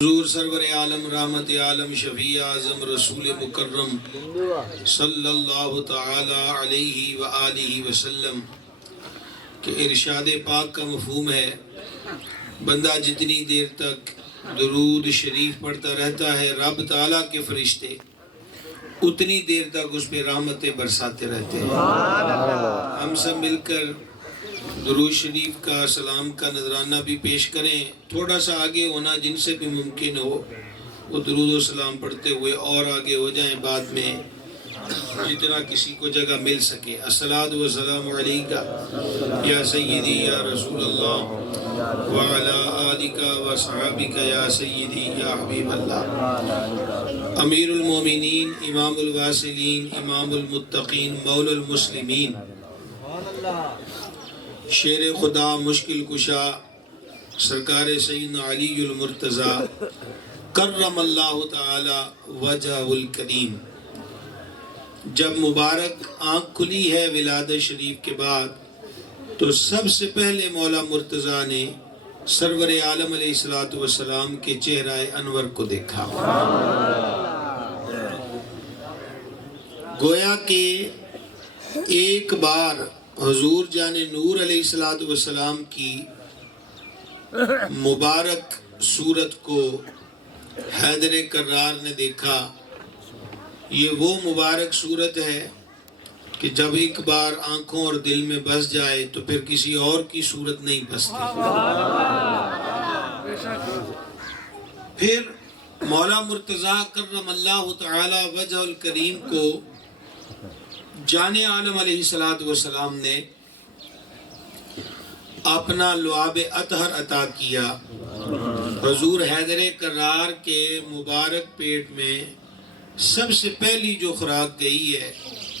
حضور سرور عالم رحمت عالم شفیع اعظم رسول مکرم صلی اللہ تعالی علیہ وآلہ وسلم کہ ارشاد پاک کا مفہوم ہے بندہ جتنی دیر تک درود شریف پڑھتا رہتا ہے رب تعالیٰ کے فرشتے اتنی دیر تک اس پہ رحمتیں برساتے رہتے ہیں۔ ہم سب مل کر درود شریف کا سلام کا نذرانہ بھی پیش کریں، تھوڑا سا آگے ہونا جن سے بھی ممکن ہو وہ درود و سلام پڑھتے ہوئے اور آگے ہو جائیں، بعد میں جتنا کسی کو جگہ مل سکے۔ الصلاۃ والسلام علیکہ یا سیدی یا رسول اللہ وعلی آلک و صحابک یا سیدی یا حبیب اللہ۔ امیر المومنین، امام الواصلین، امام المتقین، مولا المسلمین، شیر خدا، مشکل کشا، سرکار سیدنا علی المرتضی کرم اللہ تعالی وجہ الکریم، جب مبارک آنکھ کھلی ہے ولادت شریف کے بعد تو سب سے پہلے مولا مرتضی نے سرور عالم علیہ السلام کے چہرہ انور کو دیکھا۔ گویا کہ ایک بار حضور جان نور علیہ السلام کی مبارک صورت کو حیدر کرار نے دیکھا۔ یہ وہ مبارک صورت ہے کہ جب ایک بار آنکھوں اور دل میں بس جائے تو پھر کسی اور کی صورت نہیں بستی۔ پھر مولا مرتضی کرم اللہ تعالی وجہ الکریم کو جان عالم علیہ السلام نے اپنا لعاب اطہر عطا کیا۔ حضور حیدر کرار کے مبارک پیٹ میں سب سے پہلی جو خوراک گئی ہے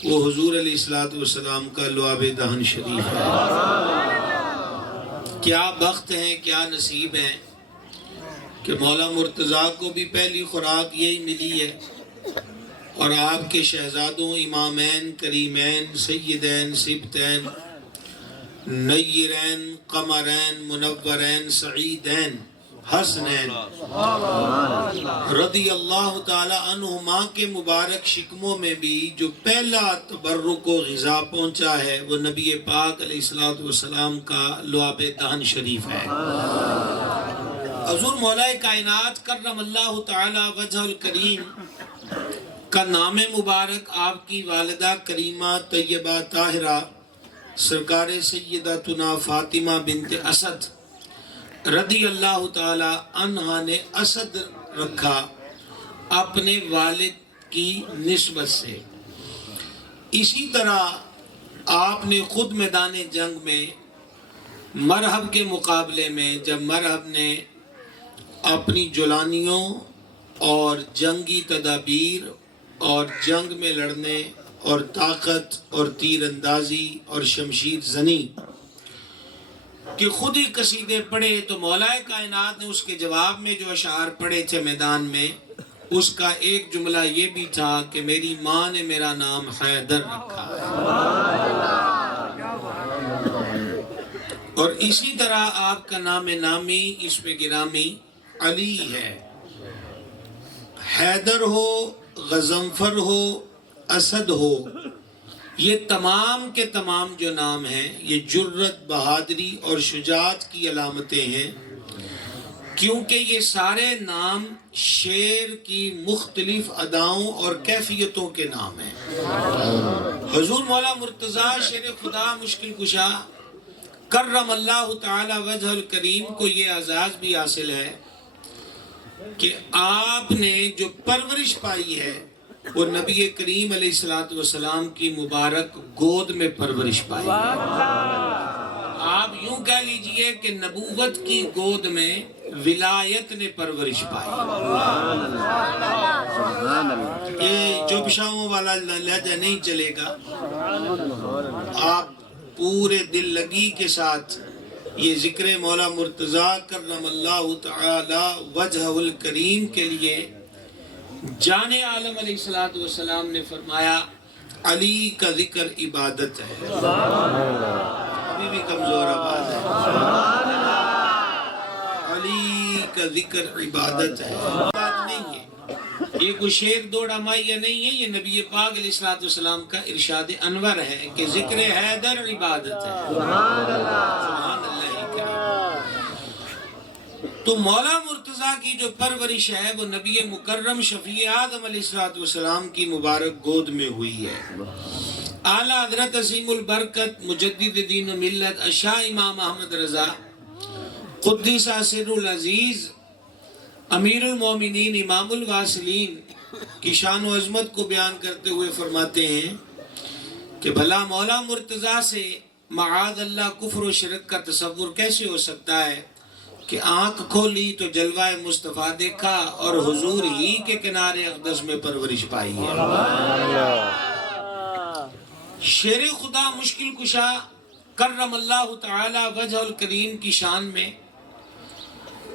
وہ حضور علیہ السلام کا لعاب دہن شریف ہے۔ کیا بخت ہیں، کیا نصیب ہیں کہ مولا مرتضی کو بھی پہلی خوراک یہی ملی ہے، اور آپ کے شہزادوں، امامین، کریمین، سیدین، سبتین، نیرین، قمرین، منورین، سعیدین، حسنین رضی اللہ تعالی عنہما کے مبارک شکموں میں بھی جو پہلا تبرک و غذا پہنچا ہے وہ نبی پاک علیہ السلام کا لعاب دہن شریف ہے۔ حضور مولا کائنات کرم اللہ تعالی وجہ الکریم کا نام مبارک آپ کی والدہ کریمہ طیبہ طاہرہ سرکار سیدتنا فاطمہ بنت اسد رضی اللہ تعالی عنہا نے اسد رکھا اپنے والد کی نسبت سے۔ اسی طرح آپ نے خود میدان جنگ میں مرہب کے مقابلے میں جب مرہب نے اپنی جولانیوں اور جنگی تدابیر اور جنگ میں لڑنے اور طاقت اور تیر اندازی اور شمشیر زنی کہ خود ہی قصیدے پڑھے تو مولا کائنات نے اس کے جواب میں جو اشعار پڑھے تھے میدان میں، اس کا ایک جملہ یہ بھی تھا کہ میری ماں نے میرا نام حیدر رکھا ہے، اور اسی طرح آپ کا نام نامی اس میں گرامی علی ہے۔ حیدر ہو، غضنفر ہو، اسد ہو، یہ تمام کے تمام جو نام ہیں یہ جرت، بہادری اور شجاعت کی علامتیں ہیں، کیونکہ یہ سارے نام شعر کی مختلف اداؤں اور کیفیتوں کے نام ہیں۔ حضور مولا مرتضی شیر خدا، مشکل کشا کرم اللہ تعالی وجہ الکریم کو یہ اعزاز بھی حاصل ہے کہ آپ نے جو پرورش پائی ہے وہ نبی کریم علیہ السلام کی مبارک گود میں پرورش پائی ہے۔ آپ یوں کہہ لیجئے کہ نبوت کی گود میں ولایت نے پرورش پائی۔ یہ چوپشاؤں والا لہجہ نہیں چلے گا، آپ پورے دل لگی کے ساتھ یہ ذکر مولا مرتضی کرم اللہ تعالی وجہ الکریم کے لیے جان عالم علیہ السلام نے فرمایا علی کا ذکر عبادت ہے۔ ابھی بھی کمزور آواز ہے۔ علی کا ذکر عبادت ہے، بات نہیں ہے۔ یہ کوئی شعر دوڑا مائیہ نہیں ہے، یہ نبی پاک علیہ السلام کا ارشاد انور ہے کہ ذکر حیدر عبادت ہے۔ سبحان اللہ کریم۔ تو مولا مرتضیٰ کی جو پرورش ہے وہ نبی مکرم شفیع آدم علیہ السلام کی مبارک گود میں ہوئی ہے۔ اعلیٰ حضرت عظیم البرکت مجدد دین و ملت اشاہ امام احمد رضا قدس سر العزیز امیر المومنین امام الواصلین کی شان و عظمت کو بیان کرتے ہوئے فرماتے ہیں کہ بھلا مولا مرتضیٰ سے معاذ اللہ کفر و شرک کا تصور کیسے ہو سکتا ہے کہ آنکھ کھولی تو جلوہ مصطفیٰ دیکھا اور حضور ہی کے کنارے اقدس میں پرورش پائی ہے۔ شیر خدا مشکل کشا کرم اللہ تعالی وجہ الکریم کی شان میں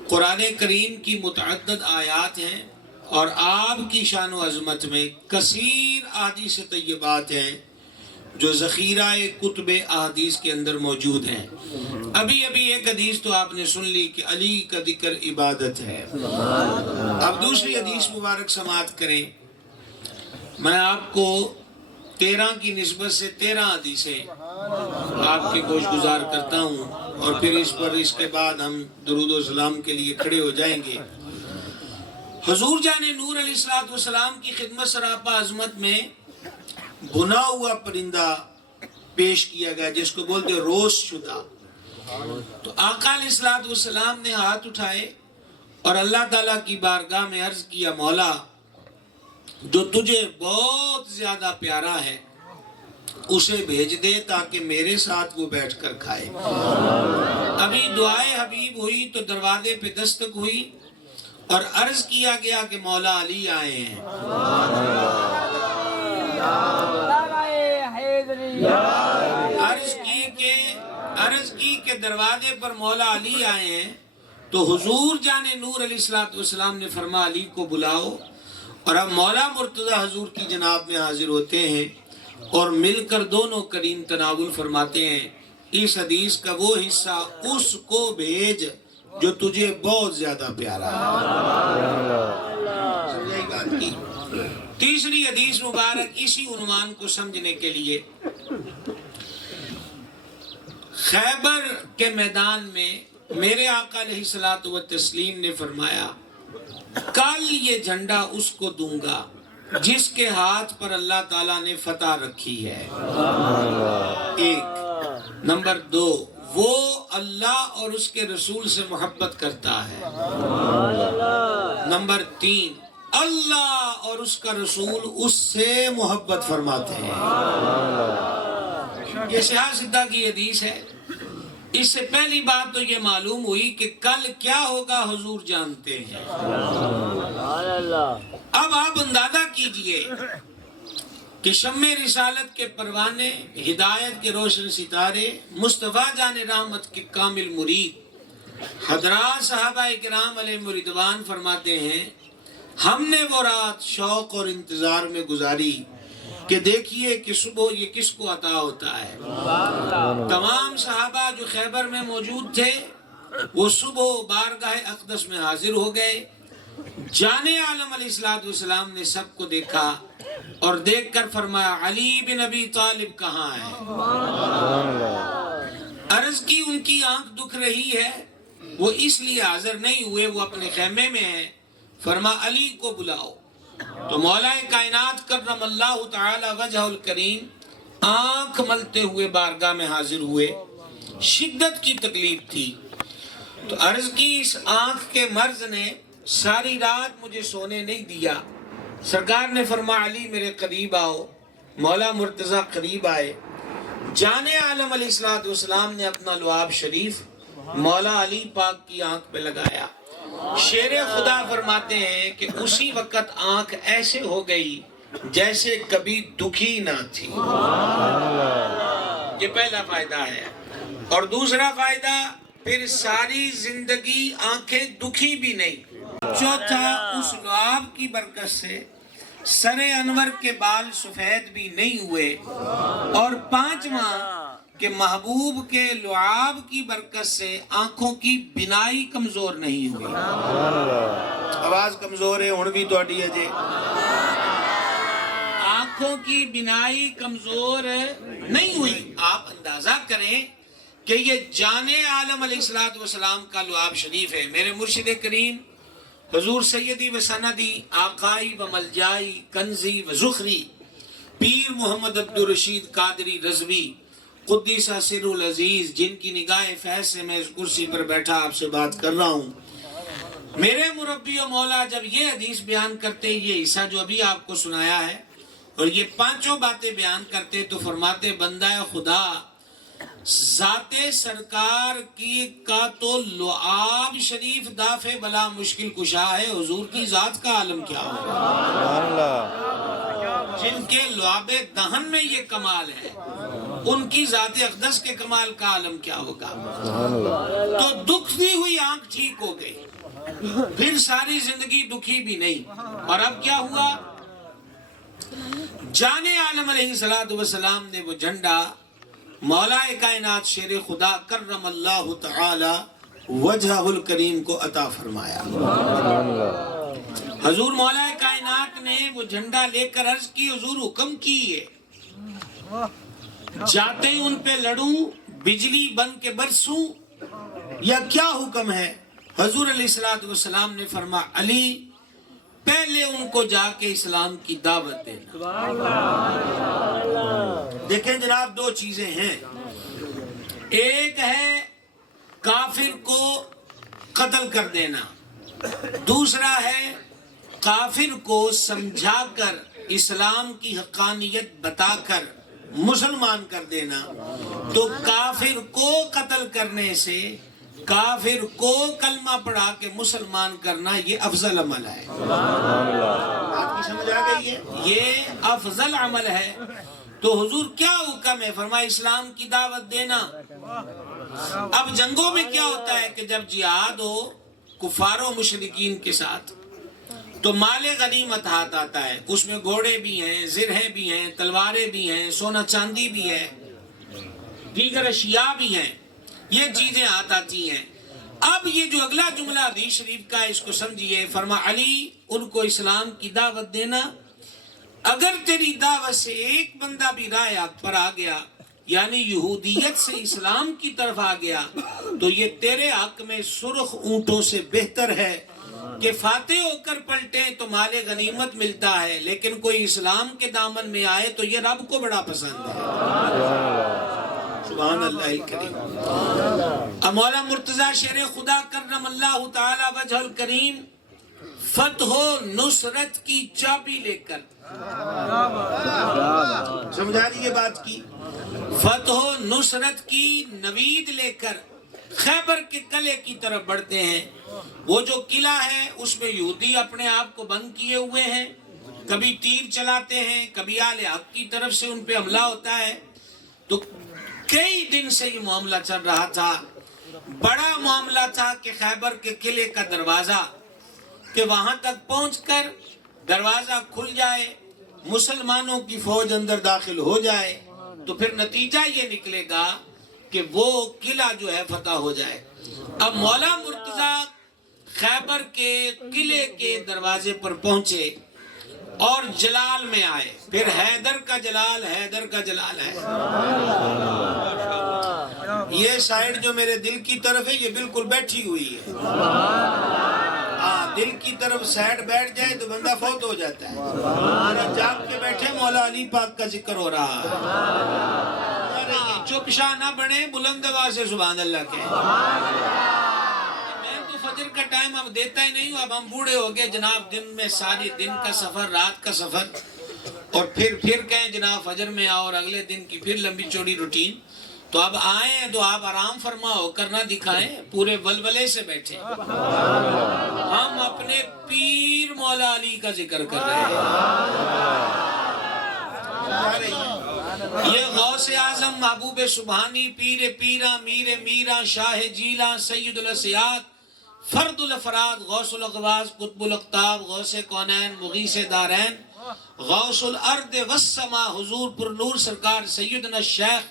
قرآن کریم کی متعدد آیات ہیں اور آپ کی شان و عظمت میں کثیر احادیث طیبات ہیں جو ذخیرہ کتب احادیث کے اندر موجود ہیں۔ ابھی ایک حدیث تو آپ نے سن لی کہ علی کا ذکر عبادت ہے۔ اب دوسری حدیث مبارک سماعت کریں۔ میں آپ کو 13 کی نسبت سے 13 حدیثیں آپ کے گوش گزار کرتا ہوں اور پھر اس کے بعد ہم درود و سلام کے لیے کھڑے ہو جائیں گے۔ حضور جان نور علیہ السلام کی خدمت سراپا عظمت میں بنا ہوا پرندہ پیش کیا گیا جس کو بولتے روز شدہ۔ تو آقا علیہ السلام نے ہاتھ اٹھائے اور اللہ تعالیٰ کی بارگاہ میں عرض کیا، مولا جو تجھے بہت زیادہ پیارا ہے اسے بھیج دے تاکہ میرے ساتھ وہ بیٹھ کر کھائے۔ ابھی دعائے حبیب ہوئی تو دروازے پہ دستک ہوئی اور عرض کیا گیا کہ مولا علی آئے ہیں۔ عرض کی کہ دروازے پر مولا علی آئے ہیں تو حضور جان نور علیہ السلام نے فرمایا علی کو بلاؤ، اور اب مولا مرتضیٰ حضور کی جناب میں حاضر ہوتے ہیں اور مل کر دونوں کریم تناول فرماتے ہیں، اس حدیث کا وہ حصہ اس کو بھیج جو تجھے بہت زیادہ پیارا ہے۔ تیسری حدیث مبارک اسی عنوان کو سمجھنے کے لیے، خیبر کے میدان میں میرے آقا علیہ الصلوۃ والتسلیم نے فرمایا کل یہ جھنڈا اس کو دوں گا جس کے ہاتھ پر اللہ تعالیٰ نے فتح رکھی ہے۔ ایک نمبر 2، وہ اللہ اور اس کے رسول سے محبت کرتا ہے۔ نمبر 3، اللہ اور اس کا رسول اس سے محبت فرماتے ہیں۔ یہ سیاہ سدہ کی حدیث ہے۔ اس سے پہلی بات تو یہ معلوم ہوئی کہ کل کیا ہوگا حضور جانتے ہیں۔ اب آپ اندازہ کیجئے کہ شمع رسالت کے پروانے، ہدایت کے روشن ستارے، مصطفیٰ جان رحمت کے کامل مرید حضرات صحابہ کرام علیہ رضوان فرماتے ہیں، ہم نے وہ رات شوق اور انتظار میں گزاری کہ دیکھیے کہ صبح یہ کس کو عطا ہوتا ہے۔ تمام صحابہ جو خیبر میں موجود تھے وہ صبح بارگاہ اقدس میں حاضر ہو گئے۔ جان عالم علیہ السلام نے سب کو دیکھا اور دیکھ کر فرمایا علی بن ابی طالب کہاں ہے؟ عرض کی ان کی آنکھ دکھ رہی ہے، وہ اس لیے حاضر نہیں ہوئے، وہ اپنے خیمے میں ہیں۔ فرما علی کو بلاؤ۔ تو مولا کائنات کرم اللہ تعالی وجہ الکریم آنکھ ملتے ہوئے بارگاہ میں حاضر ہوئے۔ شدت کی تکلیف تھی تو عرض کی اس آنکھ کے مرض نے ساری رات مجھے سونے نہیں دیا۔ سرکار نے فرمایا علی میرے قریب آؤ۔ مولا مرتضیٰ قریب آئے۔ جان عالم علیہ السلام نے اپنا لعاب شریف مولا علی پاک کی آنکھ پہ لگایا۔ شیر خدا فرماتے ہیں کہ اسی وقت آنکھ ایسے ہو گئی جیسے کبھی دکھی نہ تھی۔ یہ پہلا فائدہ ہے۔ اور دوسرا فائدہ، پھر ساری زندگی آنکھیں دکھی بھی نہیں۔ چوتھا، اس لعاب کی برکت سے سر انور کے بال سفید بھی نہیں ہوئے۔ اور پانچواں کہ محبوب کے لعاب کی برکت سے آنکھوں کی بینائی کمزور نہیں ہوئی. آواز کمزور ہے ہن بھی تہاڈی اجے. آنکھوں کی بینائی کمزور نہیں ہوئی. آپ اندازہ کریں کہ یہ جان عالم علیہ السلام کا لعاب شریف ہے. میرے مرشد کریم حضور سیدی و سندی آقائی و ملجائی کنزی و زخری پیر محمد عبدالرشید قادری رضوی قدس سر العزیز، جن کی نگاہ فیض سے میں اس کرسی پر بیٹھا آپ سے بات کر رہا ہوں، میرے مربی و مولا جب یہ حدیث بیان کرتے، یہ عیسیٰ جو ابھی آپ کو سنایا ہے، اور یہ پانچوں باتیں بیان کرتے تو فرماتے بندہ خدا ذات سرکار کی کا تو لعاب شریف دافع بلا مشکل کشا ہے، حضور کی ذات کا عالم کیا ہوگا؟ جن کے لعاب دہن میں یہ کمال ہے، ان کی ذات اقدس کے کمال کا عالم کیا ہوگا؟ تو دکھتی ہوئی آنکھ ٹھیک ہو گئی، پھر ساری زندگی دکھی بھی نہیں. اور اب کیا ہوا؟ جان عالم علیہ السلام نے وہ جھنڈا مولا کائنات شیر خدا کرم اللہ تعالی وجہ الکریم کو عطا فرمایا. حضور مولا کائنات نے وہ جھنڈا لے کر عرض کی، حضور حکم کیے جاتے ہی ان پہ لڑوں، بجلی بن کے برسوں، یا کیا حکم ہے؟ حضور علیہ السلام نے فرمایا علی پہلے ان کو جا کے اسلام کی دعوت دینا. دیکھیں جناب، دو چیزیں ہیں. ایک ہے کافر کو قتل کر دینا، دوسرا ہے کافر کو سمجھا کر اسلام کی حقانیت بتا کر مسلمان کر دینا. تو کافر کو قتل کرنے سے کافر کو کلمہ پڑھا کے مسلمان کرنا یہ افضل عمل ہے. آپ کی سمجھ آ گئی ہے؟ یہ افضل عمل ہے. تو حضور کیا حکم ہے؟ فرمایا اسلام کی دعوت دینا. اب جنگوں میں کیا ہوتا ہے کہ جب جہاد ہو کفار و مشرکین کے ساتھ تو مال غنیمت ہاتھ آتا ہے، اس میں گھوڑے بھی ہیں، زرہیں بھی ہیں، تلواریں بھی ہیں، سونا چاندی بھی ہے، دیگر اشیاء بھی ہیں، یہ چیزیں ہاتھ آتی ہیں. اب یہ جو اگلا جملہ حدیث شریف کا ہے اس کو سمجھیے. فرما علی ان کو اسلام کی دعوت دینا، اگر تیری دعوت سے ایک بندہ بھی راہ حق پر آ گیا، یعنی یہودیت سے اسلام کی طرف آ گیا، تو یہ تیرے حق میں سرخ اونٹوں سے بہتر ہے کہ فاتح ہو کر پلٹیں تو مال غنیمت ملتا ہے، لیکن کوئی اسلام کے دامن میں آئے تو یہ رب کو بڑا پسند ہے. سبحان اللہ الکریم. اب مولا مرتضی شیر خدا کرم اللہ تعالی وجہ الکریم فتح و نصرت کی چابی لے کر، سمجھا رہی ہے بات کی، فتح و نصرت کی نوید لے کر خیبر کے قلعے کی طرف بڑھتے ہیں. وہ جو قلعہ ہے اس میں یہودی اپنے آپ کو بند کیے ہوئے ہیں، کبھی تیر چلاتے ہیں، کبھی آل حق کی طرف سے ان پہ حملہ ہوتا ہے. تو کئی دن سے یہ معاملہ چل رہا تھا. بڑا معاملہ تھا کہ خیبر کے قلعے کا دروازہ کہ وہاں تک پہنچ کر دروازہ کھل جائے، مسلمانوں کی فوج اندر داخل ہو جائے تو پھر نتیجہ یہ نکلے گا کہ وہ قلعہ جو ہے فتح ہو جائے. اب مولا مرتضی خیبر کے قلعے کے دروازے پر پہنچے اور جلال میں آئے. پھر حیدر کا جلال، حیدر کا جلال ہے. یہ سائیڈ جو میرے دل کی طرف ہے یہ بالکل بیٹھی ہوئی ہے. دل کی طرف سائیڈ بیٹھ جائے تو بندہ فوت ہو جاتا ہے. اور جاگ کے بیٹھے مولا علی پاک کا ذکر ہو رہا ہے. چپ شاہ نہ بنے، بلند آواز سے سبحان اللہ کے. میں تو فجر کا ٹائم اب دیتا ہی نہیں ہوں. اب ہم بوڑھے ہو گئے جناب، دن میں ساری دن کا سفر، رات کا سفر، اور پھر کہیں جناب فجر میں آؤ اور اگلے دن کی پھر لمبی چوڑی روٹین. تو اب آئے ہیں تو آپ آرام فرما ہو کر نہ دکھائیں، پورے ولولے سے بیٹھے. ہم اپنے پیر مولا علی کا ذکر کر رہے ہیں. یہ غوث اعظم محبوب سبحانی، پیر پیرا، میر میرا، شاہ جیلا، سید الاسیاد، فرد الافراد، غوث الاغواث، قطب الاقطاب، غوث کونین، مغیث دارین، غوث الارض والسماء، حضور پر نور سرکار سیدنا الشیخ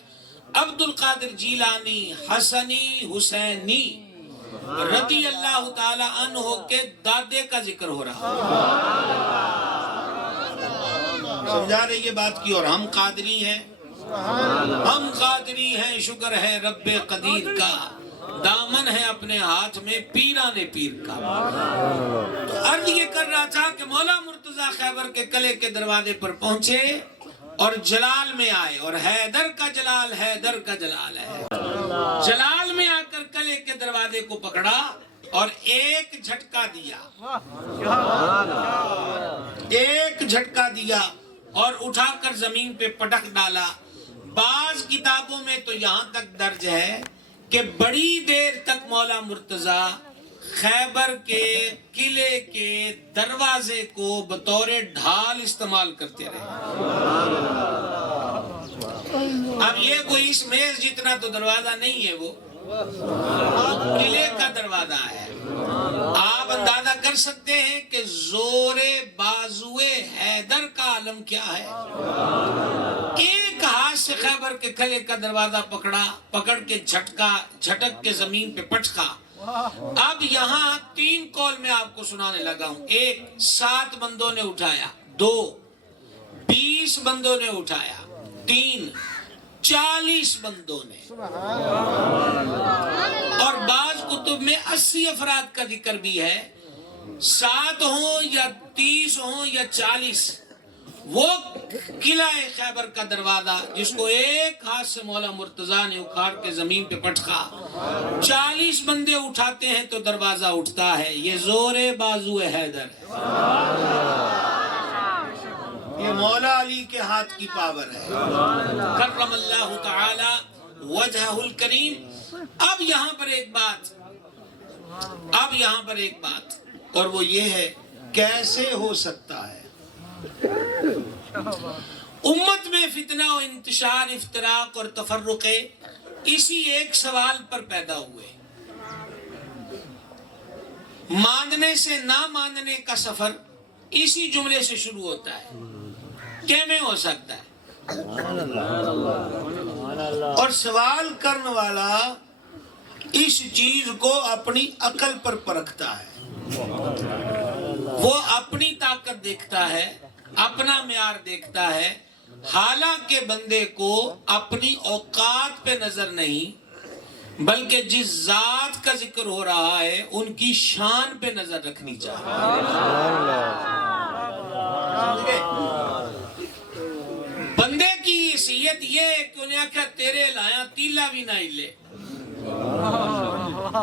عبد القادر جیلانی حسنی حسینی رضی اللہ تعالی عنہ کے دادے کا ذکر ہو رہا سمجھا رہی یہ بات کی. اور ہم قادری ہیں، ہم قادری ہیں، شکر ہے رب قدیر کا، دامن ہے اپنے ہاتھ میں پیران پیر کا. تو عرض یہ کر رہا تھا کہ مولا مرتضیٰ خیبر کے قلعے کے دروازے پر پہنچے اور جلال میں آئے، اور حیدر کا جلال حیدر کا جلال ہے. جلال میں آ کر قلعے کے دروازے کو پکڑا اور ایک جھٹکا دیا، ایک جھٹکا دیا اور اٹھا کر زمین پہ پٹک ڈالا. بعض کتابوں میں تو یہاں تک درج ہے کہ بڑی دیر تک مولا مرتضیٰ خیبر کے قلعے کے دروازے کو بطور ڈھال استعمال کرتے رہے. اب یہ کوئی اس میز جتنا تو دروازہ نہیں ہے، وہ قلعے کا دروازہ ہے. آپ اندازہ کر سکتے ہیں کہ زور بازوئے حیدر کا عالم کیا ہے. ایک ہاتھ سے خیبر کے قلعے کا دروازہ پکڑا، پکڑ کے جھٹک کے زمین پہ پٹکا. اب یہاں 3 قول میں آپ کو سنانے لگا ہوں. 1 7 بندوں نے اٹھایا، 2 20 بندوں نے اٹھایا، 3 40 بندوں نے، اور بعض کتب میں 80 افراد کا ذکر بھی ہے. 7 ہوں یا 30 ہوں یا 40، وہ قلعہ خیبر کا دروازہ جس کو ایک ہاتھ سے مولا مرتضیٰ نے اکھاڑ کے زمین پہ پٹکا، 40 بندے اٹھاتے ہیں تو دروازہ اٹھتا ہے. یہ زور بازو حیدر ہے، یہ مولا علی کے ہاتھ کی پاور ہے، کرم اللہ تعالی وجہہ الکریم. اب یہاں پر ایک بات اور وہ یہ ہے، کیسے ہو سکتا ہے امت میں فتنہ و انتشار، افتراق اور تفرق اسی ایک سوال پر پیدا ہوئے. ماننے سے نہ ماننے کا سفر اسی جملے سے شروع ہوتا ہے، کیسے ہو سکتا ہے. اور سوال کرنے والا اس چیز کو اپنی عقل پر پرکھتا ہے، وہ اپنی طاقت دیکھتا ہے، اپنا معیار دیکھتا ہے. حالانکہ بندے کو اپنی اوقات پہ نظر نہیں بلکہ جس ذات کا ذکر ہو رہا ہے ان کی شان پہ نظر رکھنی چاہیے. بندے کی حیثیت یہ ہے کہ انہیں آخیا تیرے لایا تیلا بھی نہ لے.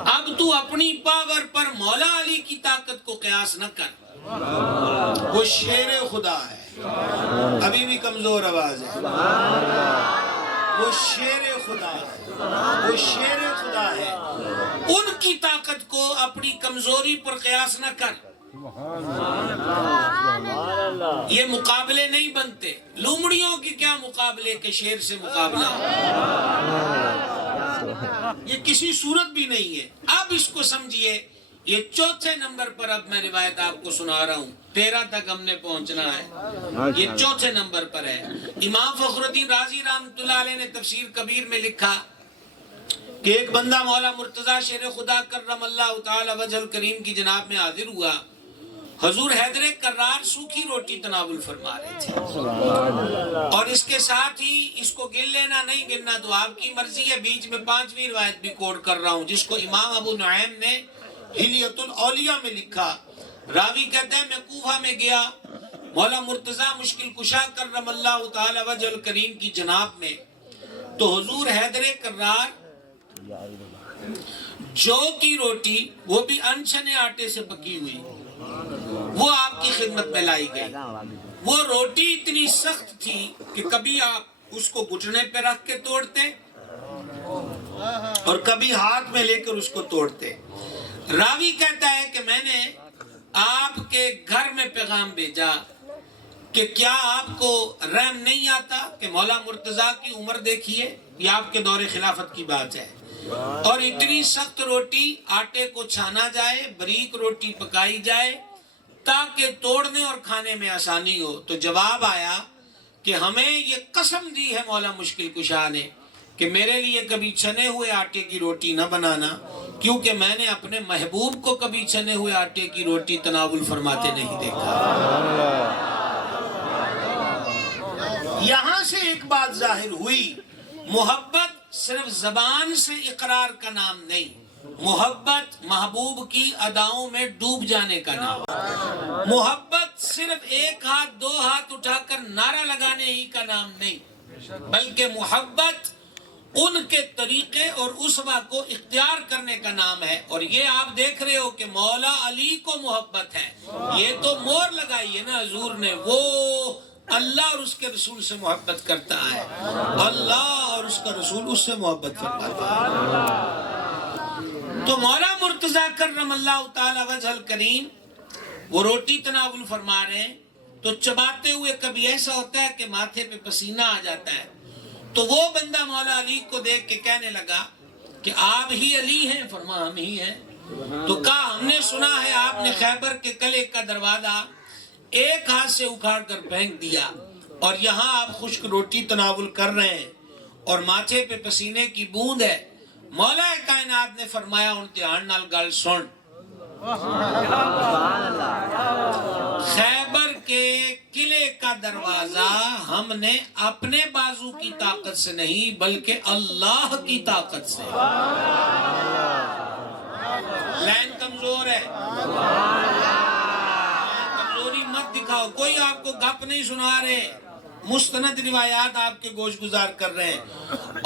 اب تو اپنی پاور پر مولا علی کی طاقت کو قیاس نہ کر، وہ شیر خدا ہے، ابھی بھی کمزور آواز ہے، وہ شیر خدا ہے، وہ شیر خدا ہے. ان کی طاقت کو اپنی کمزوری پر قیاس نہ کر. یہ مقابلے نہیں بنتے. لومڑیوں کی کیا مقابلے کے شیر سے مقابلہ، یہ کسی صورت بھی نہیں ہے. اب اس کو سمجھیے. یہ 4تھے نمبر پر اب میں روایت آپ کو سنا رہا ہوں، 13 تک ہم نے پہنچنا ہے. یہ 4تھے نمبر پر ہے. امام فخر الدین رازی رحمۃ اللہ علیہ نے تفسیر کبیر میں لکھا کہ ایک بندہ مولا مرتضیٰ شیر خدا کرم اللہ تعالی وجہ الکریم کی جناب میں حاضر ہوا. حضور حیدر کرار سوکھی روٹی تناول فرما رہے تھے، اور اس کے ساتھ ہی اس کو گن لینا نہیں گننا تو آپ کی مرضی ہے. بیچ میں 5ویں روایت بھی کوٹ کر رہا ہوں جس کو امام ابو نعیم نے حلیۃ الاولیاء میں لکھا. راوی کہتا ہے میں کوفہ میں گیا مولا مرتضیٰ مشکل کشا کرم اللہ تعالی وجہ الکریم کی جناب میں، تو حضور حیدر کرار جو کی روٹی، وہ بھی انچنے آٹے سے پکی ہوئی، وہ آپ کی خدمت میں لائی گئی. وہ روٹی اتنی سخت تھی کہ کبھی آپ اس کو گھٹنے پہ رکھ کے توڑتے اور کبھی ہاتھ میں لے کر اس کو توڑتے. راوی کہتا ہے کہ میں نے آپ کے گھر میں پیغام بھیجا کہ کیا آپ کو رحم نہیں آتا کہ مولا مرتضیٰ کی عمر دیکھیے، یہ آپ کے دور خلافت کی بات ہے، اور اتنی سخت روٹی آٹے کو چھانا جائے، باریک روٹی پکائی جائے تاکہ توڑنے اور کھانے میں آسانی ہو. تو جواب آیا کہ ہمیں یہ قسم دی ہے مولا مشکل کشا نے کہ میرے لیے کبھی چھنے ہوئے آٹے کی روٹی نہ بنانا، کیونکہ میں نے اپنے محبوب کو کبھی چھنے ہوئے آٹے کی روٹی تناول فرماتے نہیں دیکھا۔ یہاں سے ایک بات ظاہر ہوئی، محبت صرف زبان سے اقرار کا نام نہیں، محبت محبوب کی اداؤں میں ڈوب جانے کا نام، محبت صرف ایک ہاتھ دو ہاتھ اٹھا کر نعرہ لگانے ہی کا نام نہیں، بلکہ محبت ان کے طریقے اور اسوہ کو اختیار کرنے کا نام ہے۔ اور یہ آپ دیکھ رہے ہو کہ مولا علی کو محبت ہے، یہ تو مور لگائی ہے نا حضور نے، وہ اللہ اور اس کے رسول سے محبت کرتا ہے، اللہ اور اس کا رسول اس سے محبت فرماتا ہے۔ تو مولا مرتضیٰ کرم اللہ تعالی وجہ الکریم وہ روٹی تناول فرما رہے ہیں، تو چباتے ہوئے کبھی ایسا ہوتا ہے کہ ماتھے پہ پسینہ آ جاتا ہے، تو وہ بندہ مولا علی کو دیکھ کے کہنے لگا کہ آپ ہی علی ہیں؟ فرما ہم ہی ہیں۔ تو کہا ہم نے سنا ہے آپ نے خیبر کے قلعے کا دروازہ ایک ہاتھ سے اکھاڑ کر پھینک دیا، اور یہاں آپ خشک روٹی تناول کر رہے ہیں اور ماتھے پہ پسینے کی بوند ہے۔ مولا کائنات نے فرمایا امتحان نال گل سن، خیبر کے قلعے کا دروازہ ہم نے اپنے بازو کی طاقت سے نہیں بلکہ اللہ کی طاقت سے، لائن کمزور ہے، کمزوری مت دکھاؤ، کوئی آپ کو گپ نہیں سنا رہے، مستند روایات آپ کے گوش گزار کر رہے ہیں،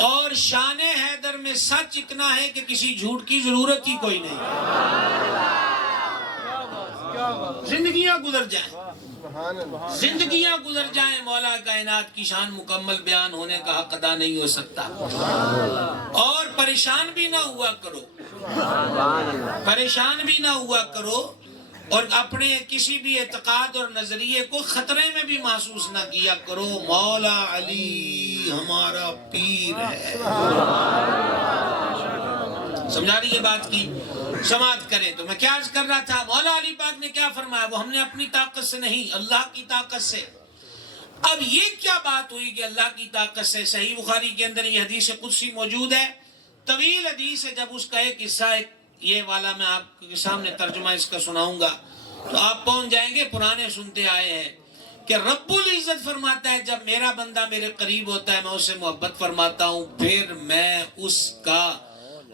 اور شان حیدر میں سچ اتنا ہے کہ کسی جھوٹ کی ضرورت ہی کوئی نہیں، زندگیاں گزر جائیں، زندگیاں گزر جائیں، مولا کائنات کی شان مکمل بیان ہونے کا حق ادا نہیں ہو سکتا۔ اور پریشان بھی نہ ہوا کرو، پریشان بھی نہ ہوا کرو، اور اپنے کسی بھی اعتقاد اور نظریے کو خطرے میں بھی محسوس نہ کیا کرو، مولا علی ہمارا پیر ہے۔ سمجھا رہی ہے بات کی؟ سماعت کریں تو میں کیا عرض کر رہا تھا، مولا علی پاک نے کیا فرمایا، وہ ہم نے اپنی طاقت سے نہیں، اللہ کی طاقت سے۔ اب یہ کیا بات ہوئی کہ اللہ کی طاقت سے؟ صحیح بخاری کے اندر یہ حدیث قدسی موجود ہے، طویل حدیث ہے، جب اس کا ایک حصہ یہ والا میں آپ کے سامنے ترجمہ اس کا سناؤں گا تو آپ پہنچ جائیں گے، پرانے سنتے آئے ہیں کہ رب العزت فرماتا ہے جب میرا بندہ میرے قریب ہوتا ہے میں اسے محبت فرماتا ہوں، پھر میں اس کا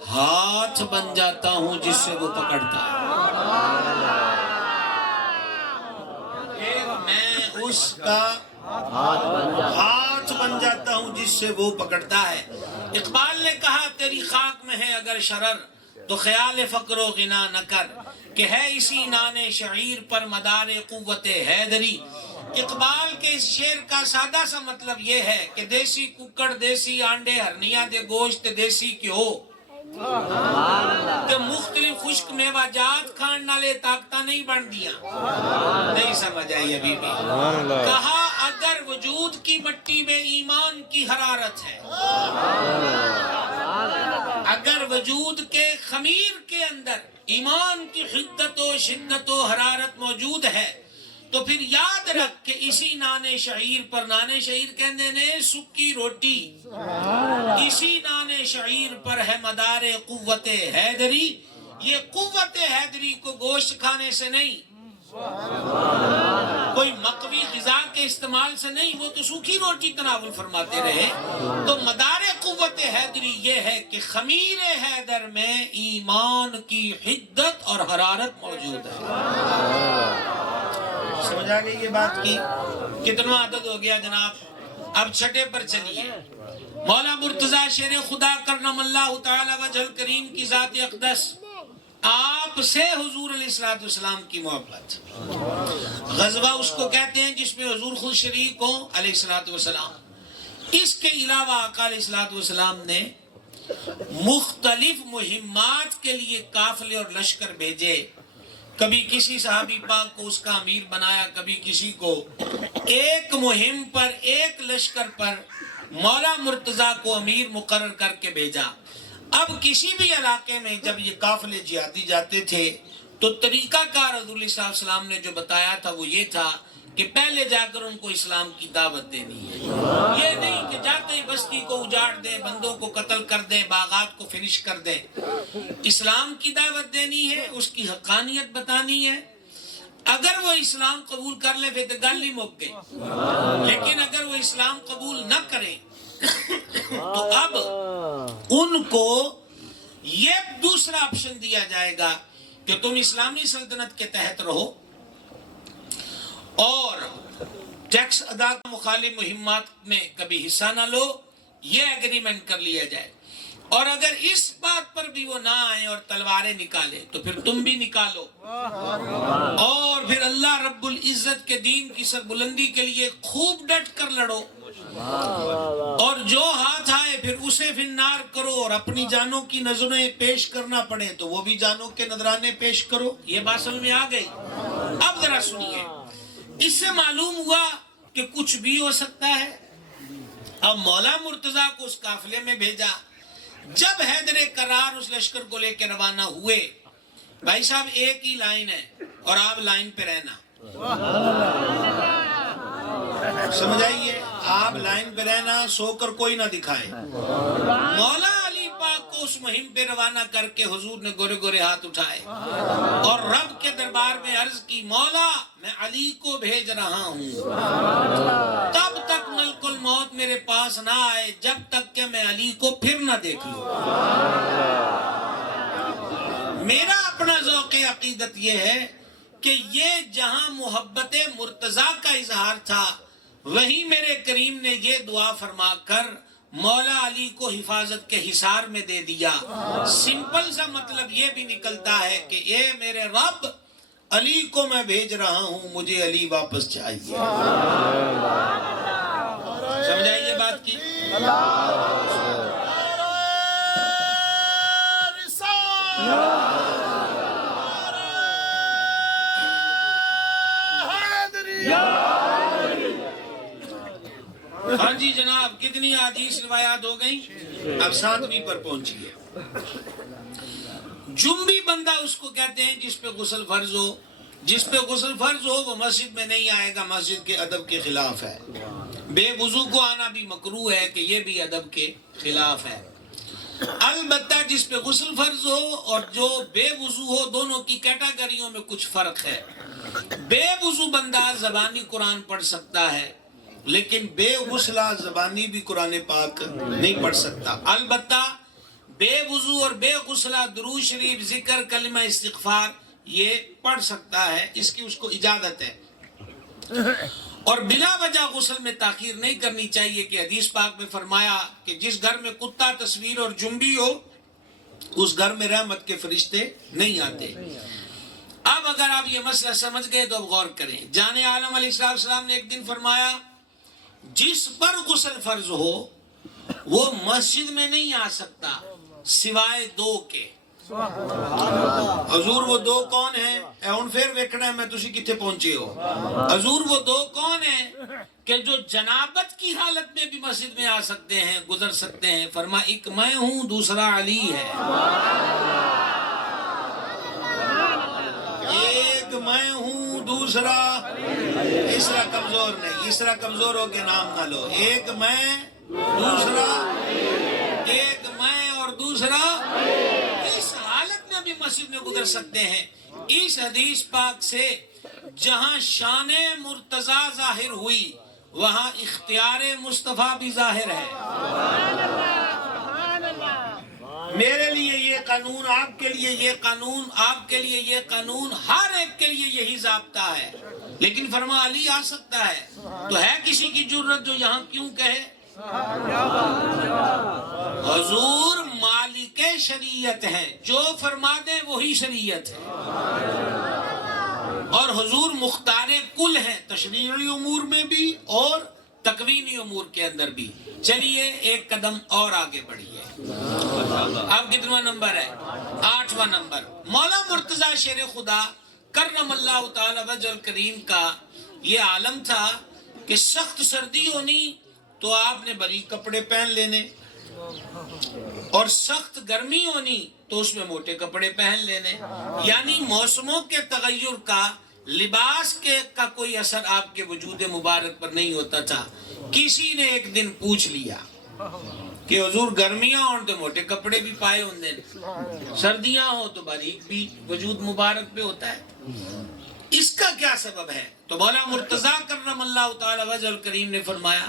ہاتھ بن جاتا ہوں جس سے وہ پکڑتا ہے، پھر میں اس کا ہاتھ بن جاتا ہوں جس سے وہ پکڑتا ہے۔ اقبال نے کہا تیری خاک میں ہے اگر شرر تو خیال فقر و غنا نہ کر، کہ ہے اسی نان شعیر پر مدار قوت حیدری۔ اقبال کے اس شعر کا سادہ سا مطلب یہ ہے کہ دیسی ککڑ، دیسی آنڈے، ہرنیاں دے گوشت، دیسی کیو کہ مختلف خشک میوہ جات کھان نالے طاقتہ نہیں بن دیا، نہیں سمجھ آئی ابھی بھی۔ کہا اگر وجود کی مٹی میں ایمان کی حرارت ہے، اگر وجود کے خمیر کے اندر ایمان کی حدت و شدت و حرارت موجود ہے تو پھر یاد رکھ کہ اسی نان شعیر پر، نان شعیر کہنے نے سکی روٹی، اسی نان شعیر پر ہے مدار قوت حیدری۔ یہ قوت حیدری کو گوشت کھانے سے نہیں، کوئی مقوی غذا کے استعمال سے نہیں، وہ تو سوکھی روٹی تناول فرماتے رہے۔ تو مدار قوت حیدری یہ ہے کہ خمیر حیدر میں ایمان کی حدت اور حرارت موجود ہے۔ سمجھ آ گئی یہ بات کی؟ کتنا عدد ہو گیا جناب؟ اب چھٹے پر چلیے۔ مولا مرتضیٰ شیر خدا کرم اللہ تعالی وجہ الکریم کی ذات اقدس، آپ سے حضور علیہ السلام کی محبت، غزوہ اس کو کہتے ہیں جس میں حضور خود شریک ہوں علیہ السلام۔ اس کے علاوہ آقا علیہ السلام نے مختلف مہمات کے لیے قافلے اور لشکر بھیجے، کبھی کسی صحابی پاک کو اس کا امیر بنایا، کبھی کسی کو۔ ایک مہم پر، ایک لشکر پر مولا مرتضیٰ کو امیر مقرر کر کے بھیجا۔ اب کسی بھی علاقے میں جب یہ قافلے جہادی جاتے تھے تو طریقہ کار حضور علیہ السلام نے جو بتایا تھا وہ یہ تھا کہ پہلے جا کر ان کو اسلام کی دعوت دینی ہے. یہ نہیں کہ جاتے ہی بستی کو اجاڑ دے، بندوں کو قتل کر دے، باغات کو فنش کر دے. اسلام کی دعوت دینی ہے، اس کی حقانیت بتانی ہے. اگر وہ اسلام قبول کر لے پھر تو گل ہی مک گئی. لیکن اگر وہ اسلام قبول نہ کرے تو اب ان کو یہ دوسرا آپشن دیا جائے گا کہ تم اسلامی سلطنت کے تحت رہو اور ٹیکس ادا مخالف مہمات میں کبھی حصہ نہ لو، یہ ایگریمنٹ کر لیا جائے. اور اگر اس بات پر بھی وہ نہ آئے اور تلواریں نکالے تو پھر تم بھی نکالو اور پھر اللہ رب العزت کے دین کی سربلندی کے لیے خوب ڈٹ کر لڑو، اور جو ہاتھ آئے پھر اسے فنار کرو، اور اپنی جانوں کی نظریں پیش کرنا پڑے تو وہ بھی جانوں کے نذرانے پیش کرو. یہ بات سمجھ میں آ گئی؟ اب ذرا سنیے، اس سے معلوم ہوا کہ کچھ بھی ہو سکتا ہے. اب مولا مرتضیٰ کو اس قافلے میں بھیجا. جب حیدر کرار اس لشکر کو لے کے روانہ ہوئے، بھائی صاحب ایک ہی لائن ہے اور آپ لائن پہ رہنا. سمجھ آئیے؟ آپ لائن پہ رہنا، سو کر کوئی نہ دکھائے. مولا علی پاک کو اس مہم پہ روانہ کر کے حضور نے گورے گورے ہاتھ اٹھائے اور رب کے دربار میں عرض کی، مولا میں علی کو بھیج رہا ہوں، تب تک ملک الموت میرے پاس نہ آئے جب تک کہ میں علی کو پھر نہ دیکھ لوں. میرا اپنا ذوق عقیدت یہ ہے کہ یہ جہاں محبت مرتضیٰ کا اظہار تھا، وہیں میرے کریم نے یہ دعا فرما کر مولا علی کو حفاظت کے حصار میں دے دیا. سمپل سا مطلب یہ بھی نکلتا ہے کہ اے میرے رب، علی کو میں بھیج رہا ہوں، مجھے علی واپس چاہیے. سمجھ آئیے بات کی؟ ہاں جی جناب، کتنی حدیث روایات ہو گئیں؟ اب 7ویں پر پہنچیے. جنبی بندہ اس کو کہتے ہیں جس پہ غسل فرض ہو. جس پہ غسل فرض ہو وہ مسجد میں نہیں آئے گا، مسجد کے ادب کے خلاف ہے. بے وضو کو آنا بھی مکروہ ہے کہ یہ بھی ادب کے خلاف ہے. البتہ جس پہ غسل فرض ہو اور جو بے وضو ہو، دونوں کی کیٹاگریوں میں کچھ فرق ہے. بے وضو بندہ زبانی قرآن پڑھ سکتا ہے، لیکن بے غسلہ زبانی بھی قرآن پاک نہیں پڑھ سکتا. البتہ بے وضو اور بے غسلہ درود شریف، ذکر، کلمہ استغفار یہ پڑھ سکتا ہے، اس کی اس کو اجازت ہے. اور بلا وجہ غسل میں تاخیر نہیں کرنی چاہیے کہ حدیث پاک میں فرمایا کہ جس گھر میں کتا تصویر اور جنبی ہو اس گھر میں رحمت کے فرشتے نہیں آتے. اب اگر آپ یہ مسئلہ سمجھ گئے تو اب غور کریں. جان عالم علیہ السلام نے ایک دن فرمایا، جس پر غسل فرض ہو وہ مسجد میں نہیں آ سکتا سوائے 2 کے. حضور وہ 2 کون ہیں؟ اے ان پھر ویکھنا ہے میں تسی کتھے پہنچے ہو. حضور وہ 2 کون ہیں کہ جو جنابت کی حالت میں بھی مسجد میں آ سکتے ہیں، گزر سکتے ہیں؟ فرما، ایک میں ہوں، دوسرا علی ہے. ایک میں ہوں، دوسرا اس طرح کمزور نہیں، اس طرح کمزور ہو کے نام نہ لو. ایک میں، دوسرا، ایک میں اور دوسرا، اس حالت میں بھی مسجد میں گزر سکتے ہیں. اس حدیث پاک سے جہاں شان مرتضیٰ ظاہر ہوئی وہاں اختیار مصطفیٰ بھی ظاہر ہے. میرے لیے یہ قانون، آپ کے لیے یہ قانون، آپ کے لیے یہ قانون، ہر ایک کے لیے یہی ضابطہ ہے. لیکن فرما علی آ سکتا ہے تو ہے کسی کی جرت جو یہاں کیوں کہے؟ حضور مالک شریعت ہیں، جو فرما دیں وہی شریعت ہے. اور حضور مختار کل ہیں، تشریعی امور میں بھی اور تکوینی امور کے اندر بھی. چلیے ایک قدم اور آگے بڑھیے. اب کتنا نمبر ہے؟ 8واں نمبر. مولا مرتضیٰ شیر خدا کرم اللہ تعالی وجہ الکریم کا یہ عالم تھا کہ سخت سردی ہونی تو آپ نے بری کپڑے پہن لینے، اور سخت گرمی ہونی تو اس میں موٹے کپڑے پہن لینے. یعنی موسموں کے تغیر کا لباس کے کا کوئی اثر آپ کے وجود مبارک پر نہیں ہوتا تھا. کسی نے ایک دن پوچھ لیا کہ حضور گرمیاں ہوں تو موٹے کپڑے بھی پائے ہوندے نے, سردیاں ہوں تو باریک بھی وجود مبارک پہ ہوتا ہے, اس کا کیا سبب ہے؟ تو مولا مرتضی کرم اللہ تعالی وجہ الکریم نے فرمایا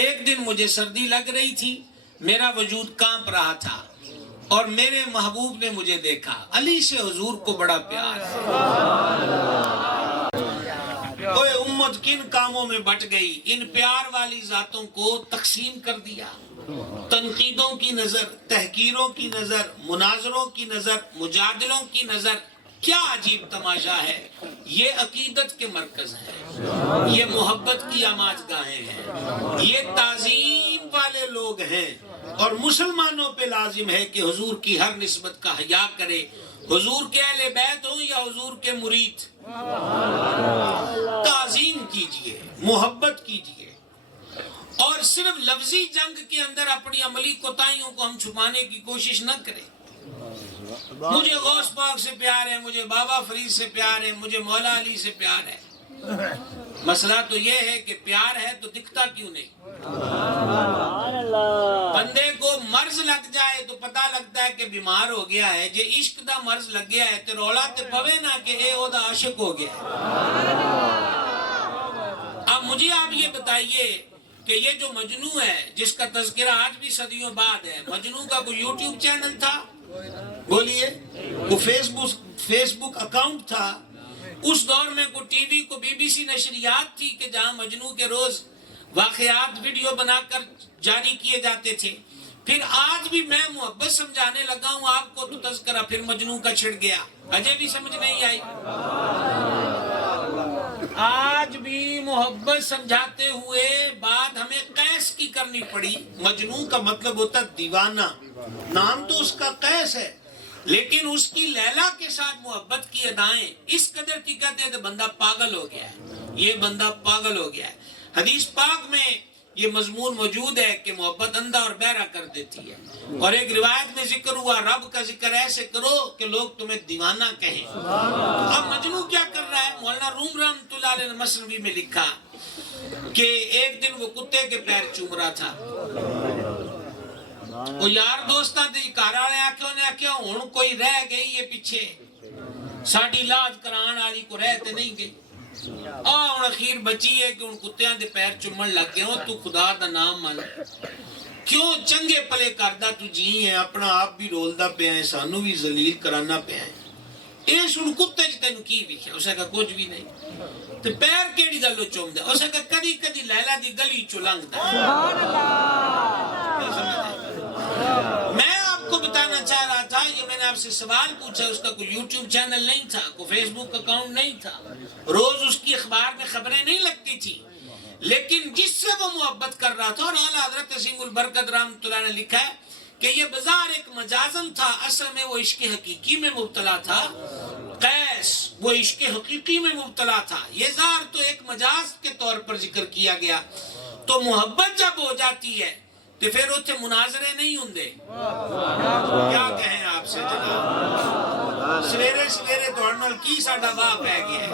ایک دن مجھے سردی لگ رہی تھی, میرا وجود کانپ رہا تھا اور میرے محبوب نے مجھے دیکھا. علی سے حضور کو بڑا پیار ہے. اوے امت کن کاموں میں بٹ گئی, ان پیار والی ذاتوں کو تقسیم کر دیا. تنقیدوں کی نظر, تحقیروں کی نظر, مناظروں کی نظر, مجادلوں کی نظر. کیا عجیب تماشا ہے. یہ عقیدت کے مرکز ہیں, یہ محبت کی آماج گاہیں ہیں, یہ تعظیم والے لوگ ہیں, اور مسلمانوں پہ لازم ہے کہ حضور کی ہر نسبت کا حیا کرے, حضور کے اہل بیت ہوں یا حضور کے مرید. تعظیم کیجئے, محبت کیجئے, اور صرف لفظی جنگ کے اندر اپنی عملی کوتاہیوں کو ہم چھپانے کی کوشش نہ کریں. مجھے غوث پاک سے پیار ہے, مجھے بابا فرید سے پیار ہے, مجھے مولا علی سے پیار ہے. مسئلہ تو یہ ہے کہ پیار ہے تو دکھتا کیوں نہیں؟ بندے کو مرض لگ جائے تو پتہ لگتا ہے کہ بیمار ہو گیا ہے. جے عشق دا مرض لگ گیا ہے تو رولا تے پوے نہ کہ اے او دا عاشق ہو گیا ہے. اب مجھے آپ یہ بتائیے کہ یہ جو مجنوں ہے جس کا تذکرہ آج بھی صدیوں بعد ہے, مجنوں کا کوئی یوٹیوب چینل تھا؟ بولیے. وہ فیس بک اکاؤنٹ تھا؟ اس دور میں کوئی ٹی وی کو بی بی سی نشریات تھی کہ جہاں مجنوں کے روز واقعات ویڈیو بنا کر جاری کیے جاتے تھے. پھر آج بھی میں محبت سمجھانے لگا ہوں آپ کو تو تذکرہ پھر مجنوں کا چھڑ گیا, اجے بھی سمجھ نہیں آئی. آج بھی محبت سمجھاتے ہوئے بات ہمیں قیس کی کرنی پڑی. مجنوں کا مطلب ہوتا دیوانہ, نام تو اس کا قیس ہے, لیکن اس کی لیلا کے ساتھ محبت کی ادائیں اس قدر کی کہتے ہیں کہ بندہ پاگل ہو گیا ہے, یہ بندہ پاگل ہو گیا ہے. حدیث پاک میں یہ مضمون موجود ہے کہ محبت اندھا اور بہرا کر دیتی ہے. اور ایک روایت میں ذکر ہوا رب کا ذکر ایسے کرو کہ لوگ تمہیں دیوانہ کہیں. اب مجنوں کیا کر رہا ہے؟ مولانا روم رحمۃ اللہ علیہ نے مثنوی میں لکھا کہ ایک دن وہ کتے کے پیر چوم رہا تھا. وہ یار دوستاں تے گھر والے آکھیا ہن کوئی رہ گئی یہ پیچھے, ساڈی لاج کران والی کو رہ تے نہیں گئی. ہن اخیر بچی ہے کہ ان کتیاں دے پیر چومن لگ گئے. تو خدا دا نام من, کیوں چنگے پلے کردا تو جی ہے, اپنا آپ بھی رولدا پیا ہے, سانو بھی ذلیل کرانا پیا ہے. اے سن کتے چ تینوں کی لکھیا؟ اس نے کہا کچھ بھی نہیں. تے پیر کیڑی گلوں چومدا؟ اس نے کہا کدی کدی لیلا دی گلی چوں لنگدا. سبحان اللہ. میں آپ کو بتانا چاہ رہا تھا, یہ میں نے آپ سے سوال پوچھا, اس کا کوئی یوٹیوب چینل نہیں تھا, کوئی فیس بک اکاؤنٹ نہیں تھا, روز اس کی اخبار میں خبریں نہیں لگتی تھی, لیکن جس سے وہ محبت کر رہا تھا. اور اعلیٰ حضرت عظیم البرکت رحمۃ اللہ نے لکھا ہے کہ یہ بظاہر ایک مجازن تھا, اصل میں وہ عشق حقیقی میں مبتلا تھا. قیس وہ عشق حقیقی میں مبتلا تھا. یہ ظاہر تو ایک مجاز کے طور پر ذکر کیا گیا. تو محبت جب ہو جاتی ہے تو پھر اتنے مناظرے نہیں ہوندے. کیا کہیں آپ سے جناب, سویرے سویرے دوڑ نال کی ساڈا واہ پہ گیا ہے.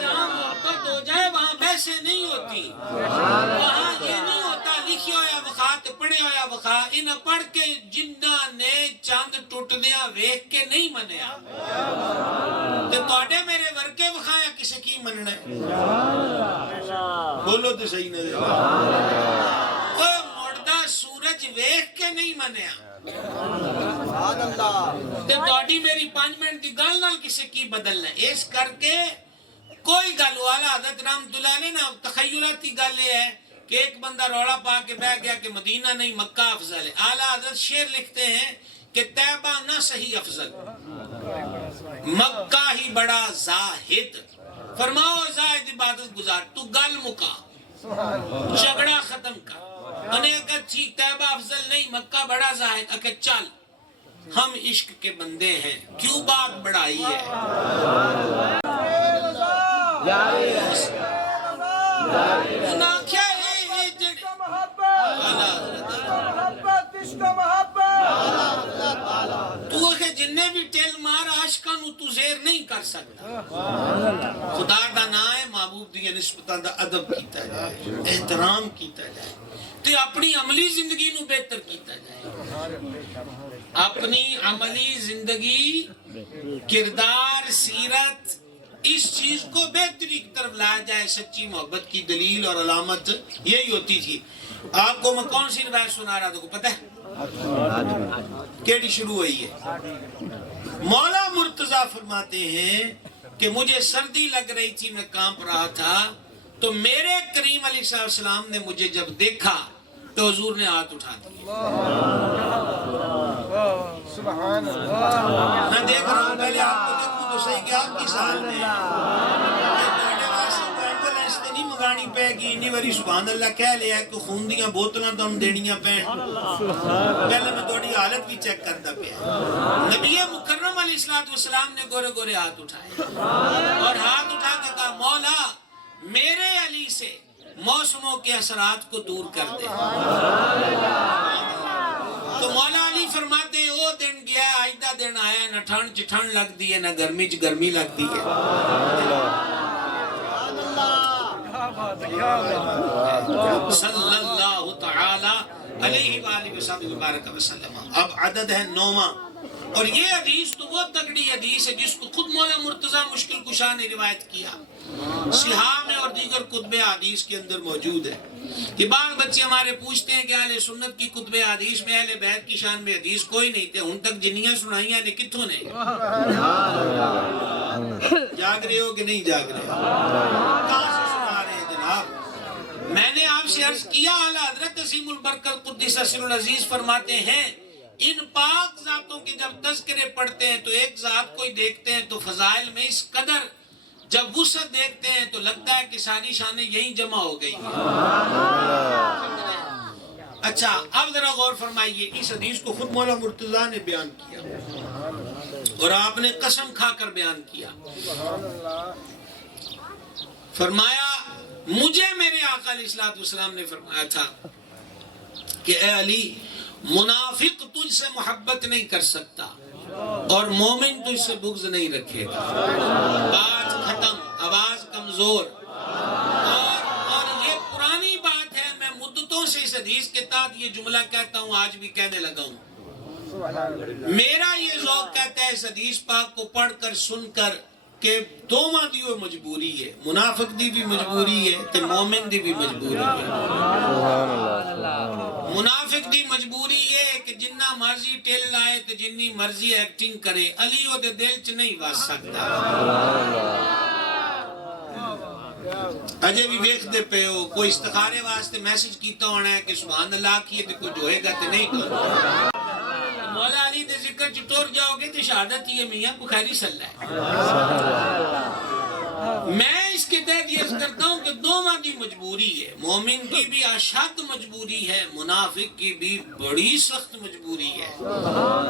جہاں محبت ہو جائے وہاں بحثیں نہیں ہوتی, وہاں یہ نہیں ہوتا لکھیا ہویا وخا تے پڑھیا ہویا وخا. انہاں پڑھ کے جنہ نے چاند ٹوٹدیاں ویکھ کے نہیں منیا تے تواڈے میرے ورکے وخایا کسے کی مننا ہے؟ بولو تے صحیح نہیں. مڑدا سورج ویکھ کے نہیں منیا تے تواڈی میری 5 منٹ دی گل نال کسے کی بدلنا ہے؟ اس کر کے کوئی گل والا حضرت رحمت اللہ علیہ نا تخیلاتی گل یہ ہے کہ ایک بندہ روڑا پا کے بیٹھ گیا کہ مدینہ نہیں مکہ افضل ہے. اعلیٰ حضرت شعر لکھتے ہیں کہ طیبہ نہ صحیح افضل, مکہ ہی بڑا زاہد. فرماؤ زاہد عبادت گزار, تو گل مکا, جھگڑا ختم کر. انہیں کہا ٹھیک طیبہ افضل نہیں, مکہ بڑا زاہد. اکھے چل ہم عشق کے بندے ہیں, کیوں بات بڑھائی ہے؟ تو کہ جننے کدے بھی ٹیل مار عاشقاں نو تو زیر نہیں کر سکتا. خدا دا نام ہے، محبوب دی نسبتاں دا ادب کیتا جائے، احترام کیتا جائے تے اپنی عملی زندگی نو بہتر کیتا جائے. اپنی عملی زندگی، کردار، سیرت، اس چیز کو بہتری کی طرف لایا جائے. سچی محبت کی دلیل اور علامت یہی ہوتی تھی. آپ کو میں کون سی روایت سنا رہا تھا کو پتہ ہے کیڑی شروع ہوئی ہے؟ مولا مرتضیٰ فرماتے ہیں کہ مجھے سردی لگ رہی تھی، میں کانپ رہا تھا، تو میرے کریم علیہ السلام نے مجھے جب دیکھا تو حضور نے ہاتھ اٹھا دیا. میں دیکھ رہا ہوں، پہلے آپ کو دیکھوں تو صحیح کہ آپ کس حال میں نہیں منگانی پہ گی. انی واری سبحان اللہ کہہ لیا کہ خون دیاں بوتلاں تم دینیاں پہ. پہلے میں تھوڑی حالت بھی چیک کرتا پیا. نبی مکرم علیہ السلام نے گورے گورے ہاتھ اٹھائے اور ہاتھ اٹھا کے کہا مولا میرے علی سے موسموں کے اثرات کو دور کر دے. تو مولا علی فرماتے او دن گیا آئندہ دن آیا، نہ ٹھنڈ چ ٹھنڈ لگ دی ہے، نہ گرمی چ گرمی لگ دی ہے. صلی اللہ تعالی علیہ وآلہ وسلم وسلم. اب عدد ہے 9واں، اور یہ حدیث تو وہ تگڑی حدیث ہے جس کو خود مولا مرتضیٰ مشکل کشا نے روایت کیا. صحاح میں اور دیگر کتب حدیث کے اندر موجود ہے. کہ بعض بچے ہمارے پوچھتے ہیں کہ اہل سنت کی کتب حدیث میں اہل بیت کی شان میں حدیث کوئی نہیں تھے، ان تک جنیاں سنائیاں نے کتوں نے. جاگ رہے ہو کہ نہیں جاگ رہے؟ کہاں سے سنا رہے ہیں جناب؟ میں نے آپ سے عرض کیا اعلیٰ حضرت عظیم البرکت قدس سر العزیز فرماتے ہیں ان پاک ذاتوں کے جب تذکرے پڑھتے ہیں تو ایک ذات کو ہی دیکھتے ہیں تو فضائل میں اس قدر جب وسعت دیکھتے ہیں تو لگتا ہے کہ ساری شانیں یہیں جمع ہو گئی ہیں. اچھا اب ذرا غور فرمائیے، اس حدیث کو خود مولا مرتضیٰ نے بیان کیا اور آپ نے قسم کھا کر بیان کیا. فرمایا مجھے میرے آقا علیہ السلام نے فرمایا تھا کہ اے علی منافق تجھ سے محبت نہیں کر سکتا اور مومن تجھ سے بغض نہیں رکھے گا. بات ختم، آواز کمزور. اور یہ پرانی بات ہے، میں مدتوں سے اس حدیث کے تحت یہ جملہ کہتا ہوں، آج بھی کہنے لگا ہوں. میرا یہ ذوق کہتا ہے اس حدیث پاک کو پڑھ کر سن کر کہ دوواں دی وہ مجبوری ہے، منافق دی بھی مجبوری ہے تے مومن دی بھی مجبوری ہے. منافق دی مجبوری یہ ہے کہ جنہ مرضی ٹیل لائے تے جنی مرضی ایکٹنگ کرے، علی وہ دے دل چ نہیں وس سکتا. اجے بھی ویکھ دے پے ہو کوئی استخارے واسطے میسج کیتا ہونا ہے کہ سبحان اللہ کیے تے کوئی ہوئے گا تے نہیں تو مولا علی دے ذکر چ ٹور جاؤ گے تے شہادت یہ میاں بخاری صلی اللہ ہے. میں اس کے تحت یہ کرتا ہوں کہ دونوں کی مجبوری ہے، مومن کی بھی اشد مجبوری ہے، منافق کی بھی بڑی سخت مجبوری ہے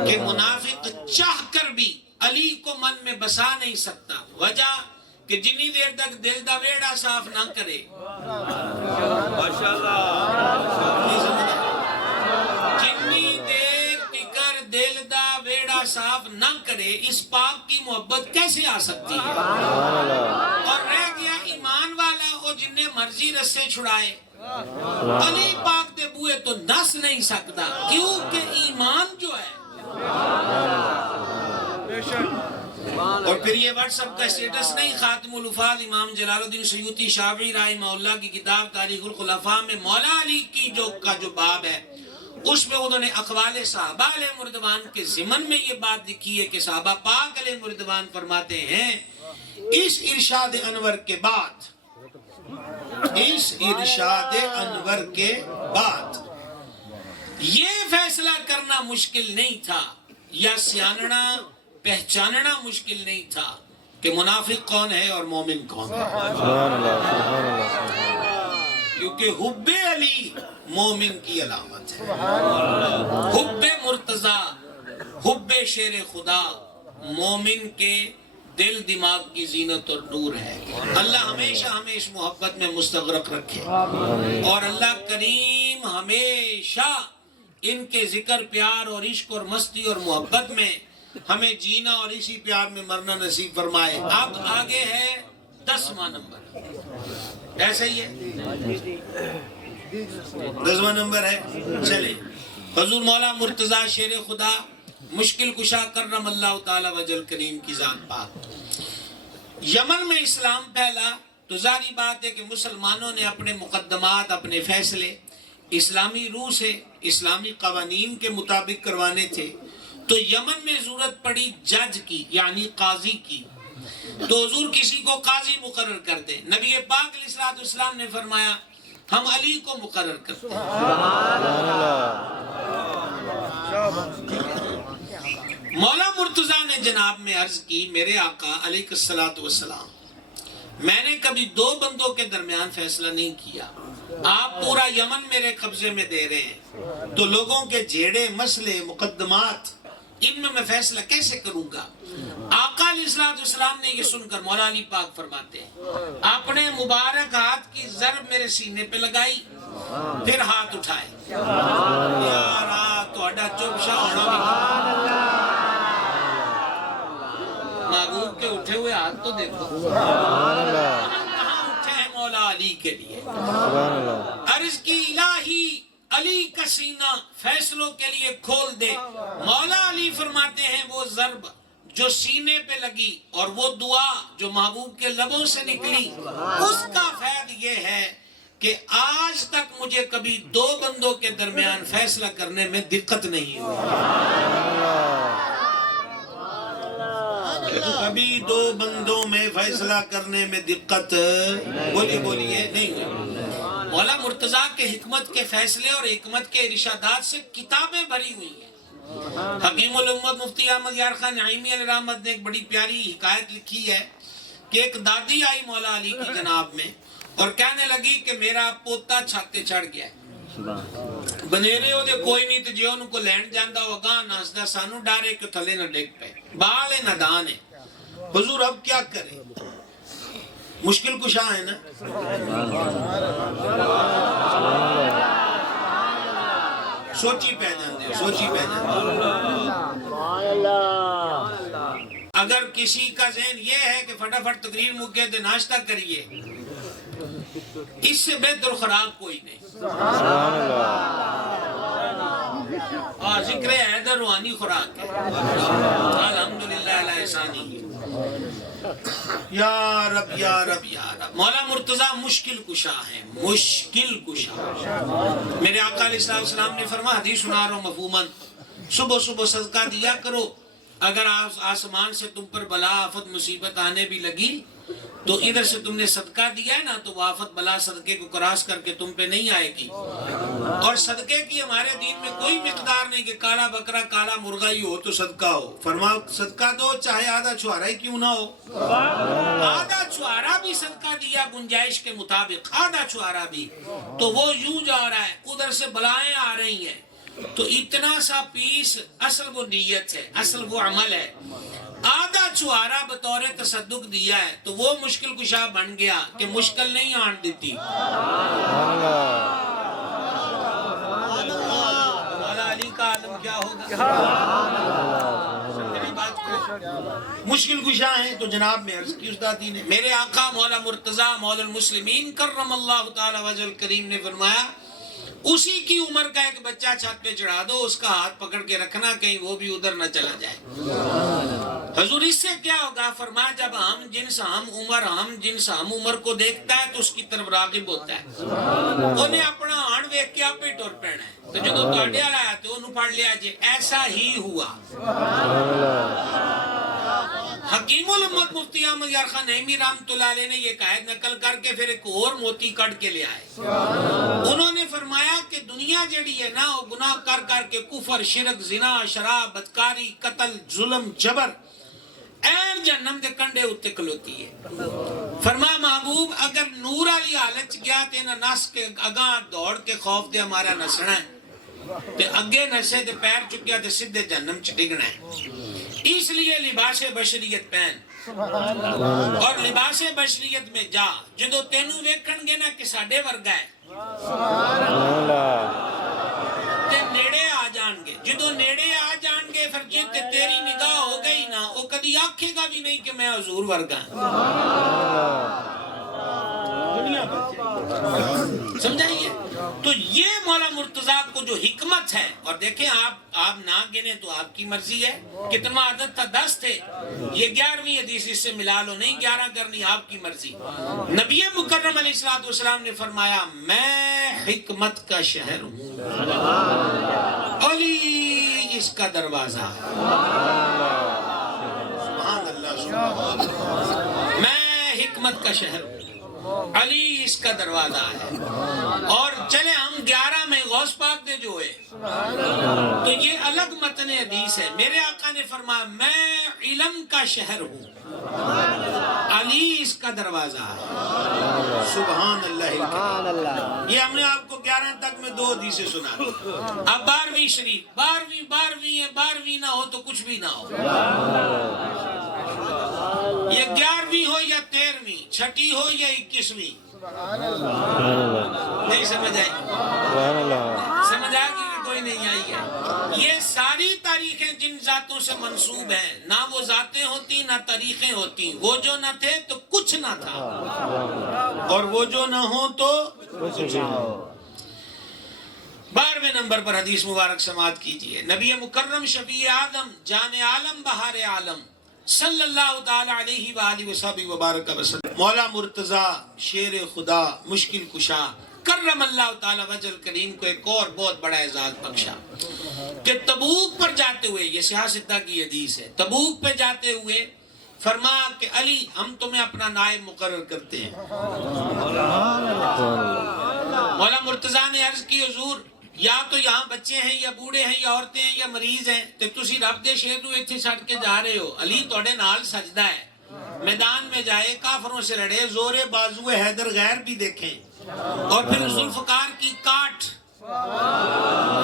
کہ منافق چاہ کر بھی علی کو من میں بسا نہیں سکتا. وجہ کہ جنی دیر تک دل دا ویڑا صاف نہ کرے، جنی دیر تکر دل دا ویڑا صاف نہ کرے اس پاک کی محبت کیسے آ سکتی ہے؟ اور رہ گیا ایمان والا وہ جن نے مرضی رسے چھڑائے، علی پاک دے بوئے تو نس نہیں سکتا کیونکہ ایمان جو ہے. اور پھر یہ واٹس اپ کا سٹیٹس نہیں، خاتم الحفاظ امام جلال الدین سیوطی شافعی رحمہ اللہ کی کتاب تاریخ الخلفاء میں مولا علی کی جو باب ہے اس میں انہوں نے اقوال صحابہ علیہ مردوان کے ضمن میں یہ بات لکھی ہے کہ صحابہ پاک علیہ مردوان فرماتے ہیں اس ارشاد انور کے بعد یہ فیصلہ کرنا مشکل نہیں تھا یا سیاننا پہچاننا مشکل نہیں تھا کہ منافق کون ہے اور مومن کون ہے. کیونکہ حب علی مومن کی علامت ہے، حب مرتضیٰ، حب شیر خدا مومن کے دل دماغ کی زینت اور نور ہے. اللہ ہمیشہ ہمیں اس محبت میں مستغرق رکھے اور اللہ کریم ہمیشہ ان کے ذکر پیار اور عشق اور مستی اور محبت میں ہمیں جینا اور اسی پیار میں مرنا نصیب فرمائے۔ اب آگے ہے 10واں نمبر، ایسا ہی ہے 10واں نمبر ہے۔ چلے حضور مولا مرتضی شیر خدا مشکل کشا کرم اللہ تعالی وجل کریم کی ذات پاک، یمن میں اسلام پھیلا تو ظاہری بات ہے کہ مسلمانوں نے اپنے مقدمات، اپنے فیصلے اسلامی روح سے، اسلامی قوانین کے مطابق کروانے تھے، تو یمن میں ضرورت پڑی جج کی، یعنی قاضی کی، تو حضور کسی کو قاضی مقرر کر دے۔ نبی پاک علیہ السلام نے فرمایا ہم علی کو مقرر کرتے ہیں۔ مولا مرتضی نے جناب میں عرض کی، میرے آقا علیہ الصلوۃ والسلام، میں نے کبھی دو بندوں کے درمیان فیصلہ نہیں کیا، آپ پورا یمن میرے قبضے میں دے رہے ہیں، تو لوگوں کے جھیڑے، مسئلے، مقدمات، ان میں فیصلہ کیسے کروں گا؟ آقا علیہ السلام نے یہ سن کر مولا علی پاک فرماتے ہیں، اپنے مبارک ہاتھ کی ضرب میرے سینے پہ لگائی، پھر ہاتھ اٹھائے۔ یارا تہاڈا چپ شا ہونا بھی محبوب کے اٹھے ہوئے ہاتھ تو دیکھو، کہاں اٹھے ہیں مولا علی کے لیے۔ عرض کی الہی علی کا سینہ فیصلوں کے لیے کھول دے۔ مولا علی فرماتے ہیں وہ ضرب جو سینے پہ لگی اور وہ دعا جو محبوب کے لبوں سے نکلی، اس کا فیض یہ ہے کہ آج تک مجھے کبھی دو بندوں کے درمیان فیصلہ کرنے میں دقت نہیں ہوئی، کبھی دو بندوں میں فیصلہ کرنے میں دقت بولیے نہیں ہوئی۔ مولا مرتضی کے حکمت کے فیصلے اور حکمت کے ارشادات سے کتابیں بھری ہوئی ہیں۔ حکیم الامت مفتی احمد یار خان نعیمی علیہ رحمت نے ایک بڑی پیاری حکایت لکھی ہے کہ ایک دادی آئی مولا علی کی جناب میں اور کہنے لگی کہ میرا پوتا چھت تے چڑھ گیا ہے، بنیرے ہو دے کوئی نہیں، تو جے انہوں کو لین جاندہ ہوگا ناسدہ سانو ڈارے کہ تھلے نہ ڈیک پہ، بال نادان ہے۔ حضور اب کیا کریں؟ مشکل کشا ہے نا۔ سوچی پہ جاندے، سوچی پہ جاندے۔ اگر کسی کا ذہن یہ ہے کہ فٹافٹ تقریر مکے دے ناشتہ کریے، اس سے بہتر خوراک کوئی نہیں۔ ذکر حیدر روحانی خوراک ہے، الحمدللہ علی احسانی۔ یا رب یا رب یا رب، مولا مرتضی مشکل کشا ہے، مشکل کشا۔ میرے آقا علیہ السلام نے فرمایا، حدیث سنا رہا ہوں مفہوماً، صبح صبح صدقہ دیا کرو، اگر آسمان سے تم پر بلا آفت مصیبت آنے بھی لگی تو ادھر سے تم نے صدقہ دیا ہے نا، تو وہ آفت بلا صدقے کو کراس کر کے تم پہ نہیں آئے گی۔ اور صدقے کی ہمارے دین میں کوئی مقدار نہیں کہ کالا بکرا کالا مرغا ہی ہو تو صدقہ ہو، فرماؤ صدقہ دو چاہے آدھا چھوارا ہی کیوں نہ ہو، آدھا چھوارا بھی صدقہ دیا گنجائش کے مطابق، آدھا چھوارا بھی، تو وہ یوں جا رہا ہے، ادھر سے بلائیں آ رہی ہیں، تو اتنا سا پیس اصل وہ نیت ہے، اصل وہ عمل ہے۔ آدھا چھوارا بطور تصدق دیا ہے تو وہ مشکل کشا بن گیا کہ مشکل نہیں آن دیتی۔ مولا علی کا عالم کیا ہوگا؟ مشکل کشا ہیں تو جناب میں عرض کی اس دادی نے، میرے آقا مولا مرتضی مولا المسلمین کرم اللہ تعالی وجہ الکریم نے فرمایا، اسی کی عمر کا ایک بچہ چھت پہ چڑھا دو، اس کا ہاتھ پکڑ کے رکھنا کہیں وہ بھی ادھر نہ چلا جائے۔ حضور اس سے کیا ہوگا؟ فرمایا جب ہم جنس ہم عمر کو دیکھتا ہے تو اس کی طرف راغب ہوتا ہے، انہیں اپنا آن ویک کے آپ ہی ٹور پینا ہے، تو جدو تاڑے آیا تو انہوں پڑھ لیا جے، ایسا ہی ہوا۔ حکیم الامت مفتی احمد یار خان نعیمی رحمت اللہ علیہ نے یہ قائد نقل کر کے پھر ایک اور موتی کٹ کے لے آئے۔ انہوں نے فرمایا کہ دنیا جڑی ہے نا، وہ گناہ کر کر کے کفر، شرک، زنا، شراب، بدکاری، قتل، ظلم، جبر این جہنم دے کنڈے اتے کھلوتی ہے۔ فرمایا محبوب اگر نور علی حالت گیا تے نہ نس کے اگاں دوڑ کے خوف دے ہمارا نسنا ہے، تے اگے نسے تے پیر چکیا تے سدھے جہنم چ ڈگنا ہے۔ اس لیے لباس بشریت پہن اور لباس بشریت میں جا، جدو تینوں ویکھن گے نا کہ ساڈے ورگا ہے تے نیڑے آ جان گے، جدو نیڑے آ جان گے پھر جے تے تیری نگاہ ہو کدی آکھے گا بھی نہیں کہ میں حضور ورگا سمجھائیے. تو یہ مولا مرتضیٰ کو جو حکمت ہے، اور دیکھیں آپ نہ گنے تو آپ کی مرضی ہے، کتنا عدد تھا 10 تھے، یہ 11ویں حدیث اس سے ملا لو، نہیں 11 کرنی آپ کی مرضی. نبی مکرم علیہ السلام نے فرمایا میں حکمت کا شہر ہوں، علی اس کا دروازہ. سبحان اللہ سبحان اللہ. میں حکمت کا شہر ہوں، علی اس کا دروازہ ہے. اور چلے ہم 11 میں غوث پاک دے جو ہوئے تو یہ الگ متن حدیث ہے. میرے آقا نے فرمایا میں علم کا شہر ہوں، علی اس کا دروازہ ہے. سبحان اللہ. یہ ہم نے آپ کو 11 تک میں 2 حدیثیں سنا دی. اب 12ویں شریف، 12ویں ہے، 12ویں نہ ہو تو کچھ بھی نہ ہو. یہ 11ویں ہو یا 13ویں، چھٹی ہو یا 21ویں، نہیں سمجھ آئی؟ سمجھ آ گئی کہ کوئی نہیں آئی ہے؟ یہ ساری تاریخیں جن ذاتوں سے منسوب ہیں، نہ وہ ذاتیں ہوتی نہ تاریخیں ہوتی. وہ جو نہ تھے تو کچھ نہ تھا، اور وہ جو نہ ہو تو کچھ نہ ہو. 12ویں نمبر پر حدیث مبارک سماعت کیجئے. نبی مکرم شفیع آدم جان عالم بہار عالم صلی اللہ تعالی علیہ وآلہ وصحبہ وبارک وسلم، مولا مرتضیٰ شیر خدا مشکل کشا کرم اللہ تعالی وجہ الکریم کو ایک اور بہت بڑا اعزاز بخشا کہ تبوک پر جاتے ہوئے، یہ صحیح ستہ کی حدیث ہے، تبوک پہ جاتے ہوئے فرمایا کہ علی ہم تمہیں اپنا نائب مقرر کرتے ہیں. مولا مرتضیٰ نے عرض کی حضور یا تو یہاں بچے ہیں یا بوڑھے ہیں یا عورتیں ہیں یا مریض ہیں، تو تسی رب دے شیر نو ایتھے چھڈ کے جا رہے ہو. علی توڑے نال سجدہ ہے، میدان میں جائے، کافروں سے لڑے، زور بازو حیدر غیر بھی دیکھیں، اور پھر ذوالفقار کی کاٹ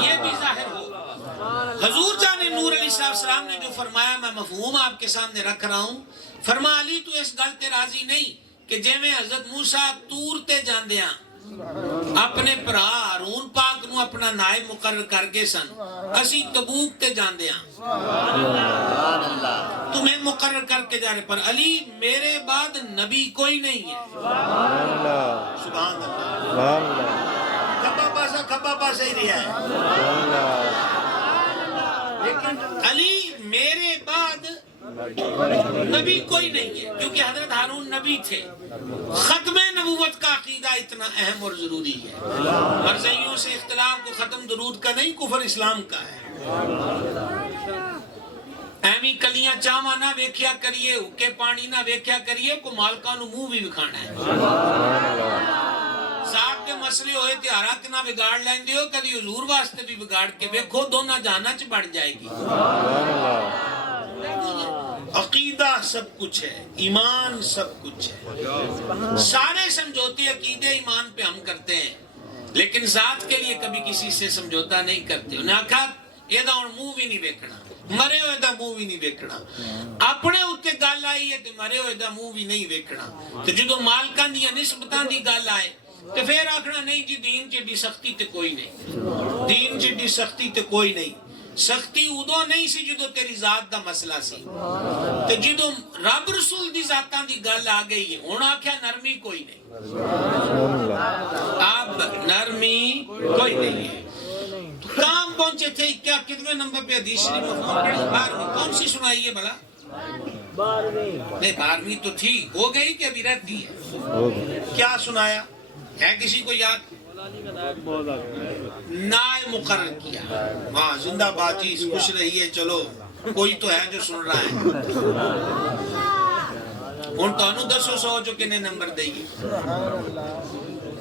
یہ بھی ظاہر ہو. حضور جان نور علیہ السلام نے جو فرمایا میں مفہوم آپ کے سامنے رکھ رہا ہوں. فرما علی تو اس گل تے راضی نہیں کہ جے میں حضرت موسیٰ تور تے جاندیاں اپنے بھرا ہارون پاک نو اپنا نائب مقرر کر کے سن، اسی تبوک تے جاندے ہاں تمہیں مقرر کر کے جا رہے. پر علی میرے بعد نبی کوئی نہیں ہے. سبحان اللہ. کھبا پاسا ہی رہا ہے، لیکن علی میرے بعد نبی کوئی نہیں ہے، کیونکہ حضرت ہارون نبی تھے. ختم نبوت کا عقیدہ اتنا اہم اور ضروری ہے. مرزائیوں سے اختلاف کو ختم درود کا نہیں، کفر اسلام کا ہے. ایمی کلیاں چاواں نہ ویکھیا کریے، حکے پانی نہ ویکھیا کریے، کو مالکاں نو منہ بھی وکھانا ہے. ذات کے مسئلے ہوئے تیارہ کے نہ بگاڑ لیندے ہو، کدی حضور واسطے بھی بگاڑ کے ویکھو، دونوں جانا چ بڑھ جائے گی. عقیدہ سب کچھ ہے، ایمان سب کچھ ہے. سارے سمجھوتے عقیدے ایمان پہ ہم کرتے ہیں، لیکن ذات کے لیے کبھی کسی سے سمجھوتا نہیں کرتے. انہیں آکھا یہ دا ہن منہ بھی نہیں ویکھنا، مرے ہوئے دا منہ بھی نہیں ویکھنا. اپنے اتے گل آئی ہے کہ مرے ہوئے دا منہ بھی نہیں ویکھنا. تو جدو مالکاں دی نسبتاں دی گل آئے تو پھر آکھنا نہیں جی دین چیڈی سختی تے کوئی نہیں، دین چیڈی سختی تے کوئی نہیں. سختی ادو نہیں سی جدو تیری ذات دا مسئلہ سی، تے جدو رب رسول دی ذاتاں دی گل آ گئی ہے ہن آکھیا نرمی کوئی نہیں. اب نرمی کوئی نہیں ہے. کام پہنچے تھے کیا کتنے نمبر پہ حدیث شریف مفہوم پڑھی؟ 12ویں. کون سی سنائی ہے بھلا؟ 12ویں. 12ویں تو تھی، ہو گئی کہ ابھی رہتی ہے؟ کیا سنایا ہے کسی کو یاد؟ نائب مقرر کیا. ہاں زندہ باد جی، خوش رہیے. چلو کوئی تو ہے جو سن رہا ہے. ہن تانوں دسو 100 جو کنے نمبر دئیے،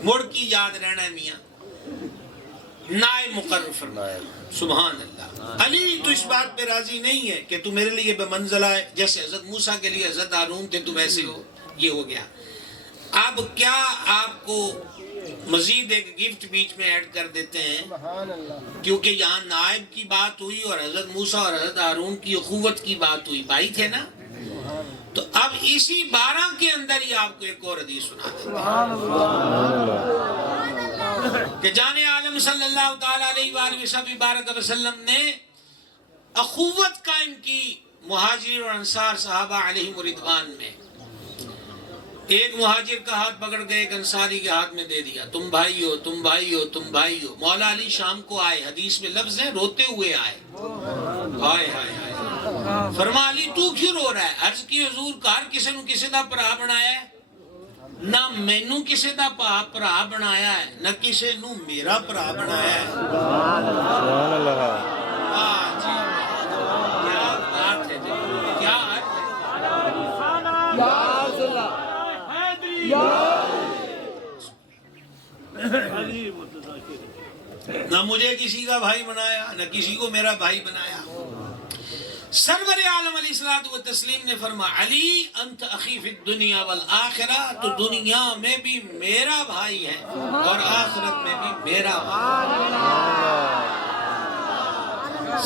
مڑ کی یاد رہنا ہے میاں. نائب مقرر فرمایا. سبحان اللہ. علی تو اس بات پہ راضی نہیں ہے کہ تو میرے لیے بے منزلہ ہے، جیسے حضرت موسیٰ کے لیے حضرت ہارون تھے تو ویسے ہو. یہ ہو گیا. اب کیا آپ کو مزید ایک گفٹ بیچ میں ایڈ کر دیتے ہیں، کیونکہ یہاں نائب کی بات ہوئی اور حضرت موسیٰ اور حضرت ہارون کی اخوت کی بات ہوئی، بھائی تھے نا. تو اب اسی 12 کے اندر ہی آپ کو ایک اور حدیث سنا کہ جان عالم صلی اللہ تعالی علیہ وآلہ وسلم نے اخوت قائم کی مہاجر اور انصار صحابہ علیہم رضوان میں ایک مہاجر کا ہاتھ پکڑ کے ایک انصاری کے ہاتھ میں دے دیا، تم بھائی ہو، تم بھائی ہو، تم بھائی ہو۔ مولا علی شام کو آئے، حدیث میں لفظ ہے روتے ہوئے آئے، ہائے ہائے ہائے، فرما علی تو کیوں رو رہا ہے؟ عرض کی حضور کار کسی نو کسی دا بھرا بنایا ہے؟ نہ مینو کسی دا بھرا بنایا ہے، نہ کسی نو میرا بھرا بنایا ہے۔ سبحان اللہ۔ واہ جی، کیا بات ہے جی، کیا عرض ہے۔ نہ مجھے کسی کا بھائی بنایا، نہ کسی کو میرا بھائی بنایا۔ سرور عالم علیہ الصلوۃ والتسلیم نے فرمایا علی انت اخی فی الدنیا والآخرہ، تو دنیا میں بھی میرا بھائی ہے اور آخرت میں بھی میرا بھائی۔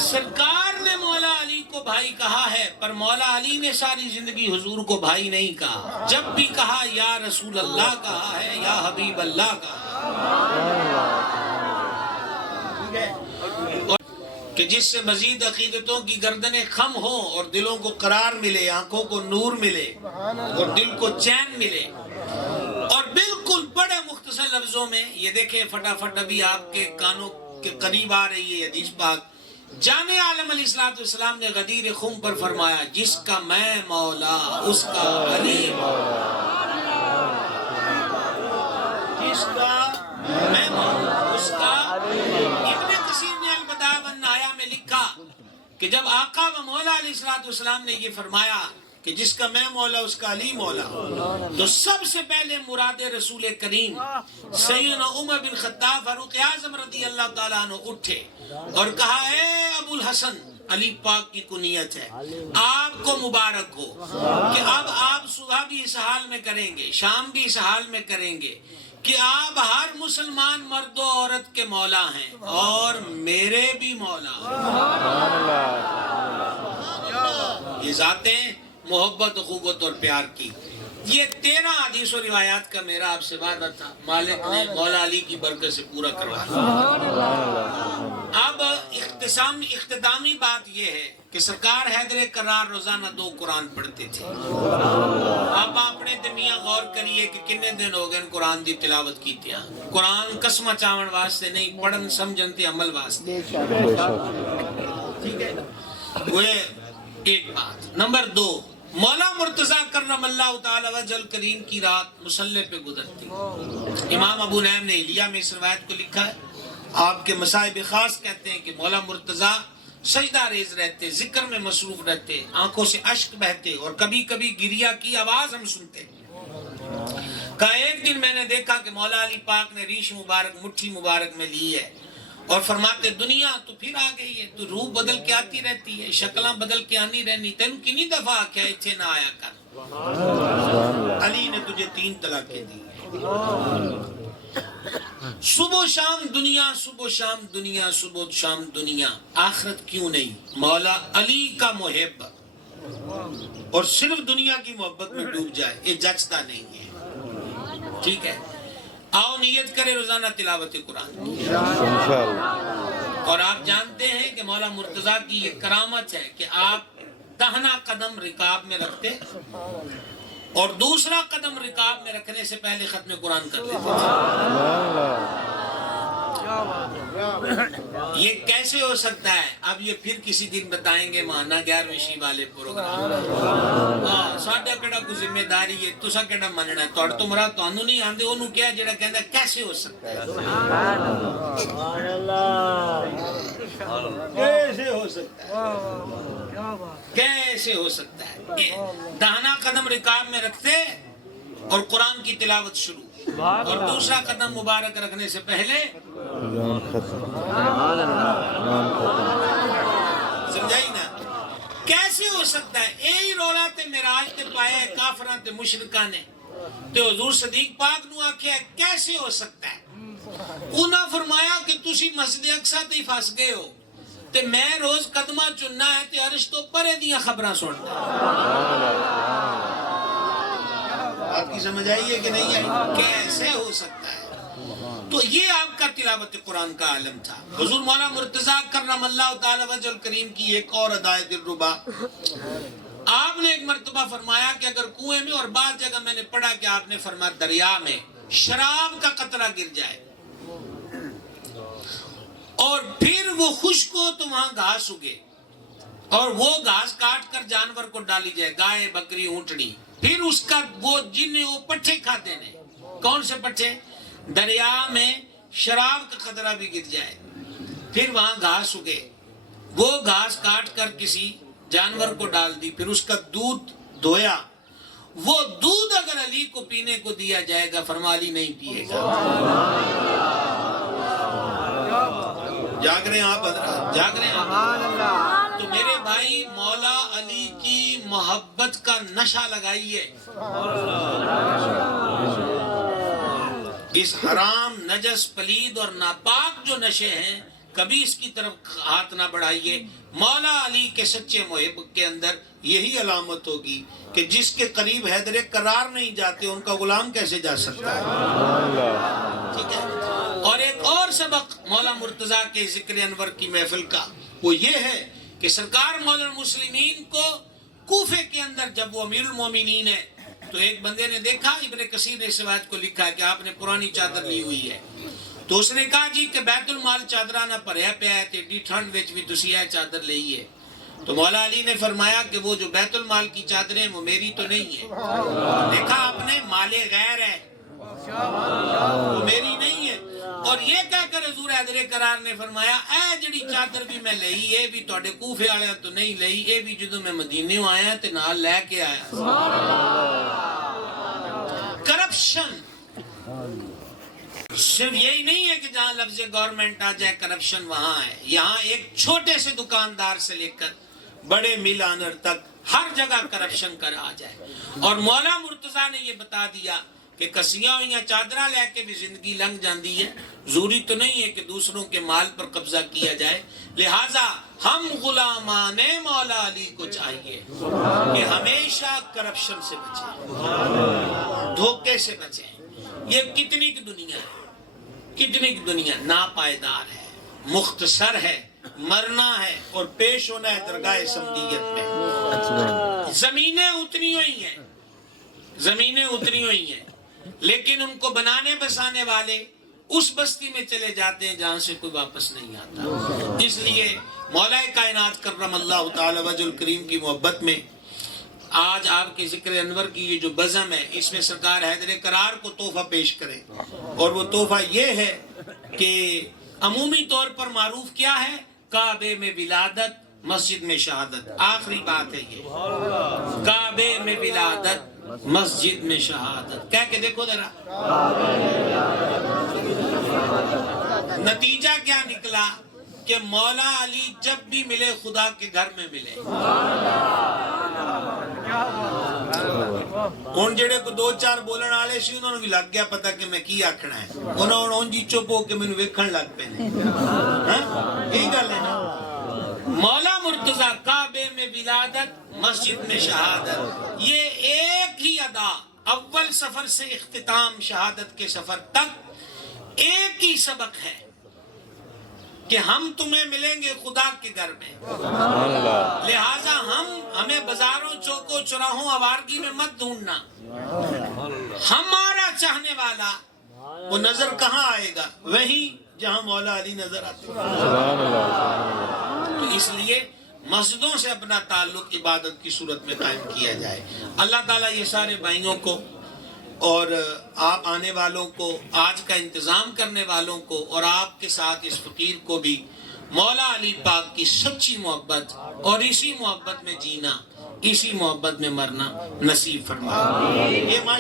سرکار نے مولا علی کو بھائی کہا ہے، پر مولا علی نے ساری زندگی حضور کو بھائی نہیں کہا، جب بھی کہا یا رسول اللہ کہا ہے، یا حبیب اللہ کہا ہے، کہ جس سے مزید عقیدتوں کی گردنیں خم ہوں اور دلوں کو قرار ملے، آنکھوں کو نور ملے اور دل کو چین ملے۔ اور بالکل بڑے مختصر لفظوں میں یہ دیکھیں، فٹافٹ ابھی آپ کے کانوں کے قریب آ رہی ہے حدیث پاک، جامع عالم علیہ الصلوۃ والسلام نے غدیر خم پر فرمایا جس کا میں مولا اس کا علی مولا، جس کا میں مولا اس کا۔ ابن کثیر نے البدایہ والنہایہ میں لکھا کہ جب آقا و مولا علیہ الصلوۃ والسلام نے یہ فرمایا کہ جس کا میں مولا اس کا علی مولا، تو سب سے پہلے مراد رسول کریم سیدنا عمر بن خطاب فاروق اعظم رضی اللہ تعالیٰ عنہ اٹھے اور کہا اے ابو الحسن، علی پاک کی کنیت ہے، آپ کو مبارک ہو کہ اب آپ صبح بھی اس حال میں کریں گے، شام بھی اس حال میں کریں گے کہ آپ ہر مسلمان مرد و عورت کے مولا ہیں اور میرے بھی مولا ہیں۔ یہ ذاتیں محبت، اخوت اور پیار کی۔ یہ 13 حدیث و روایات کا میرا آپ سے وعدہ تھا، مالک نے مولا علی کی برکت سے پورا کروایا۔ اب اختتامی بات یہ ہے کہ سرکار حیدر کرار روزانہ 2 قرآن پڑھتے تھے۔ اب اپنے دمیاں غور کریے کہ کتنے دن ہو گئے قرآن دی تلاوت کیتے ہیں۔ قرآن قسمہ چاون واسطے نہیں، پڑھن سمجھن تے عمل واسطے۔ ٹھیک ہے، وہ ایک بات۔ نمبر 2، مولا مرتضیٰ کرم اللہ تعالی وجہ الکریم کی رات مصلی پہ گزرتی۔ امام ابو نعیم نے الیہ میں اس روایت کو لکھا ہے، آپ کے مصائب خاص کہتے ہیں کہ مولا مرتضیٰ سجدہ ریز رہتے، ذکر میں مصروف رہتے، آنکھوں سے اشک بہتے اور کبھی کبھی گریہ کی آواز ہم سنتے۔ کہا ایک دن میں نے دیکھا کہ مولا علی پاک نے ریش مبارک مٹھی مبارک میں لی ہے اور فرماتے دنیا تو پھر آ گئی ہے، تو روح بدل کے آتی رہتی ہے، شکلاں بدل کے آنی رہنی، تینوں کنی دفعہ آکھیا اتھے نہ آیا کر، علی نے تجھے 3 طلاقیں دی۔ صبح شام دنیا، صبح شام دنیا، صبح شام دنیا، آخرت کیوں نہیں؟ مولا علی کا محب اور صرف دنیا کی محبت میں ڈوب جائے، یہ جچتا نہیں ہے۔ ٹھیک ہے، آؤ نیت کرے روزانہ تلاوت قرآن، اور آپ جانتے ہیں کہ مولا مرتضیٰ کی یہ کرامت ہے کہ آپ دہنا قدم رکاب میں رکھتے اور دوسرا قدم رکاب میں رکھنے سے پہلے ختم قرآن کر لیتے تھے۔ یہ کیسے ہو سکتا ہے؟ اب یہ پھر کسی دن بتائیں گے ماہانہ 11ویں شی والے پروگرام۔ ساڈا کیڑا کوئی ذمہ داری ہے، تسا کیڑا مننا ہے؟ تہاڈے تو مراد تانوں نہیں آندے، اونوں کیا جڑا کہندا کیسے ہو سکتا ہے؟ کیسے ہو سکتا ہے؟ کیسے ہو سکتا ہے؟ دہنا قدم رکاب میں رکھتے اور قرآن کی تلاوت شروع، اور دوسرا قدم مبارک رکھنے سے پہلے سمجھائی نا؟ کیسے ہو سکتا ہے؟ یہی رولا تے معراج تے پایا کافراں تے مشرکاں نے تے حضور صدیق پاک نو آکھیا کیسے ہو سکتا ہے؟ انہاں فرمایا کہ تسی مسجد اقصی تے پھس گئے ہو تے میں روز قدمہ چننا ہے تے عرش تو پرے دیاں خبراں سننا۔ آپ کی سمجھ آئی ہے کہ نہیں آئی؟ کیسے ہو سکتا ہے؟ تو یہ آپ کا تلاوت قرآن کا عالم تھا. حضور مولا مرتضیٰ کرم اللہ تعالی وجہ الکریم کی ایک اور ادائے دلربا، آپ نے ایک مرتبہ فرمایا کہ اگر کنویں میں، اور بعض جگہ میں نے پڑھا کہ آپ نے فرمایا دریا میں شراب کا قطرہ گر جائے اور پھر وہ خشک ہو تو وہاں گھاس اگے، اور وہ گھاس کاٹ کر جانور کو ڈالی جائے، گائے، بکری، اونٹنی، پھر اس کا وہ جن وہ پٹھے کھاتے ہیں. کون سے پٹھے؟ دریا میں شراب کا قطرہ بھی گر جائے، پھر وہاں گھاس اگے، وہ گھاس کاٹ کر کسی جانور کو ڈال دی، پھر اس کا دودھ دھویا، وہ دودھ اگر علی کو پینے کو دیا جائے گا، فرما علی نہیں پیے گا. جاگ رہے ہیں آپ حضرات، جاگ رہے ہیں آپ. تو میرے بھائی مولا علی کی محبت کا نشہ لگائیے. اس حرام، نجس، پلید اور ناپاک جو نشے ہیں، کبھی اس کی طرف ہاتھ نہ بڑھائیے. مولا علی کے سچے محب کے اندر یہی علامت ہوگی کہ جس کے قریب حیدر کرار نہیں جاتے ان کا غلام کیسے جا سکتا ہے. ٹھیک ہے. اور ایک اور سبق مولا مرتضیٰ کے ذکر انور کی محفل کا وہ یہ ہے کہ سرکار مولا المسلمین کو کوفے کے اندر جب وہ امیر المومنین ہے تو ایک بندے نے دیکھا، ابن کثیر نے اس روایت کو لکھا ہے کہ آپ نے پرانی چادر لی ہوئی ہے. تو اس نے کہا جی کہ بیت المال چادرہ نہ پریا پیا ہے تے ڈی ٹھنڈ وچ بھی تسی یہ چادر لئی ہے. تو مولا علی نے فرمایا کہ وہ جو بیت المال کی چادریں وہ میری تو نہیں ہے. دیکھا آپ نے، مال غیر ہے، وہ میری نہیں ہے. اور یہ کہہ کر حضور حیدر کرار نے فرمایا اے جڑی چادر بھی میں لئی ہے بھی تواڈے کوفے والے تو نہیں لئی، اے بھی جدوں میں مدینے آیا تے نال لے کے آیا. کرپشن صرف یہی نہیں ہے کہ جہاں لفظ گورنمنٹ آ جائے کرپشن وہاں ہے. یہاں ایک چھوٹے سے دکاندار سے لے کر بڑے مل آنر تک ہر جگہ کرپشن کر آ جائے. اور مولا مرتضیٰ نے یہ بتا دیا کہ کسیاں ہوئی چادرہ لے کے بھی زندگی لنگ جاندی ہے، ضروری تو نہیں ہے کہ دوسروں کے مال پر قبضہ کیا جائے. لہٰذا ہم غلامان مولا علی کو چاہیے کہ ہمیشہ کرپشن سے بچیں، دھوکے سے بچیں. یہ کتنی کی دنیا ہے، کتنی کی دنیا ناپائیدار ہے، مختصر ہے، مرنا ہے اور پیش ہونا ہے درگاہ سمدیت میں. زمینیں اتنی ہوئی ہیں، زمینیں اتنی ہوئی ہیں، لیکن ان کو بنانے بسانے والے اس بستی میں چلے جاتے ہیں جہاں سے کوئی واپس نہیں آتا. اس لیے مولا کائنات کرم اللہ تعالی وجہ الکریم کی محبت میں آج آپ کے ذکر انور کی یہ جو بزم ہے، اس میں سرکار حیدر کرار کو تحفہ پیش کرے. اور وہ تحفہ یہ ہے کہ عمومی طور پر معروف کیا ہے؟ کعبے میں ولادت، مسجد میں شہادت. آخری بات ہے یہ، کعبے میں ولادت، مسجد میں شہادت. کہہ کے دیکھو ذرا، نتیجہ کیا نکلا کہ مولا علی جب بھی ملے خدا کے گھر میں ملے. ہن جڑے کو دو چار بولن والے سی انہوں نے بھی لگ گیا پتا کہ میں کی آکھنا ہے. انہوں نے اونجی چپ ہو کے مینوں ویکھن لگ پے. یہی گل ہے نا. مولا مرتضیٰ کعبے میں ولادت، مسجد میں شہادت، یہ ایک ہی ادا، اول سفر سے اختتام شہادت کے سفر تک ایک ہی سبق ہے کہ ہم تمہیں ملیں گے خدا کے گھر میں. لہٰذا ہمیں بازاروں چوکوں چوراہوں آوارگی میں مت ڈھونڈنا. ہمارا چاہنے والا وہ نظر کہاں آئے گا؟ وہی جہاں مولا علی نظر آتے. تو اس لیے مسجدوں سے اپنا تعلق عبادت کی صورت میں قائم کیا جائے. اللہ تعالیٰ یہ سارے بھائیوں کو اور آپ آنے والوں کو، آج کا انتظام کرنے والوں کو اور آپ کے ساتھ اس فقیر کو بھی مولا علی پاک کی سچی محبت اور اسی محبت میں جینا، اسی محبت میں مرنا نصیب فرمائے.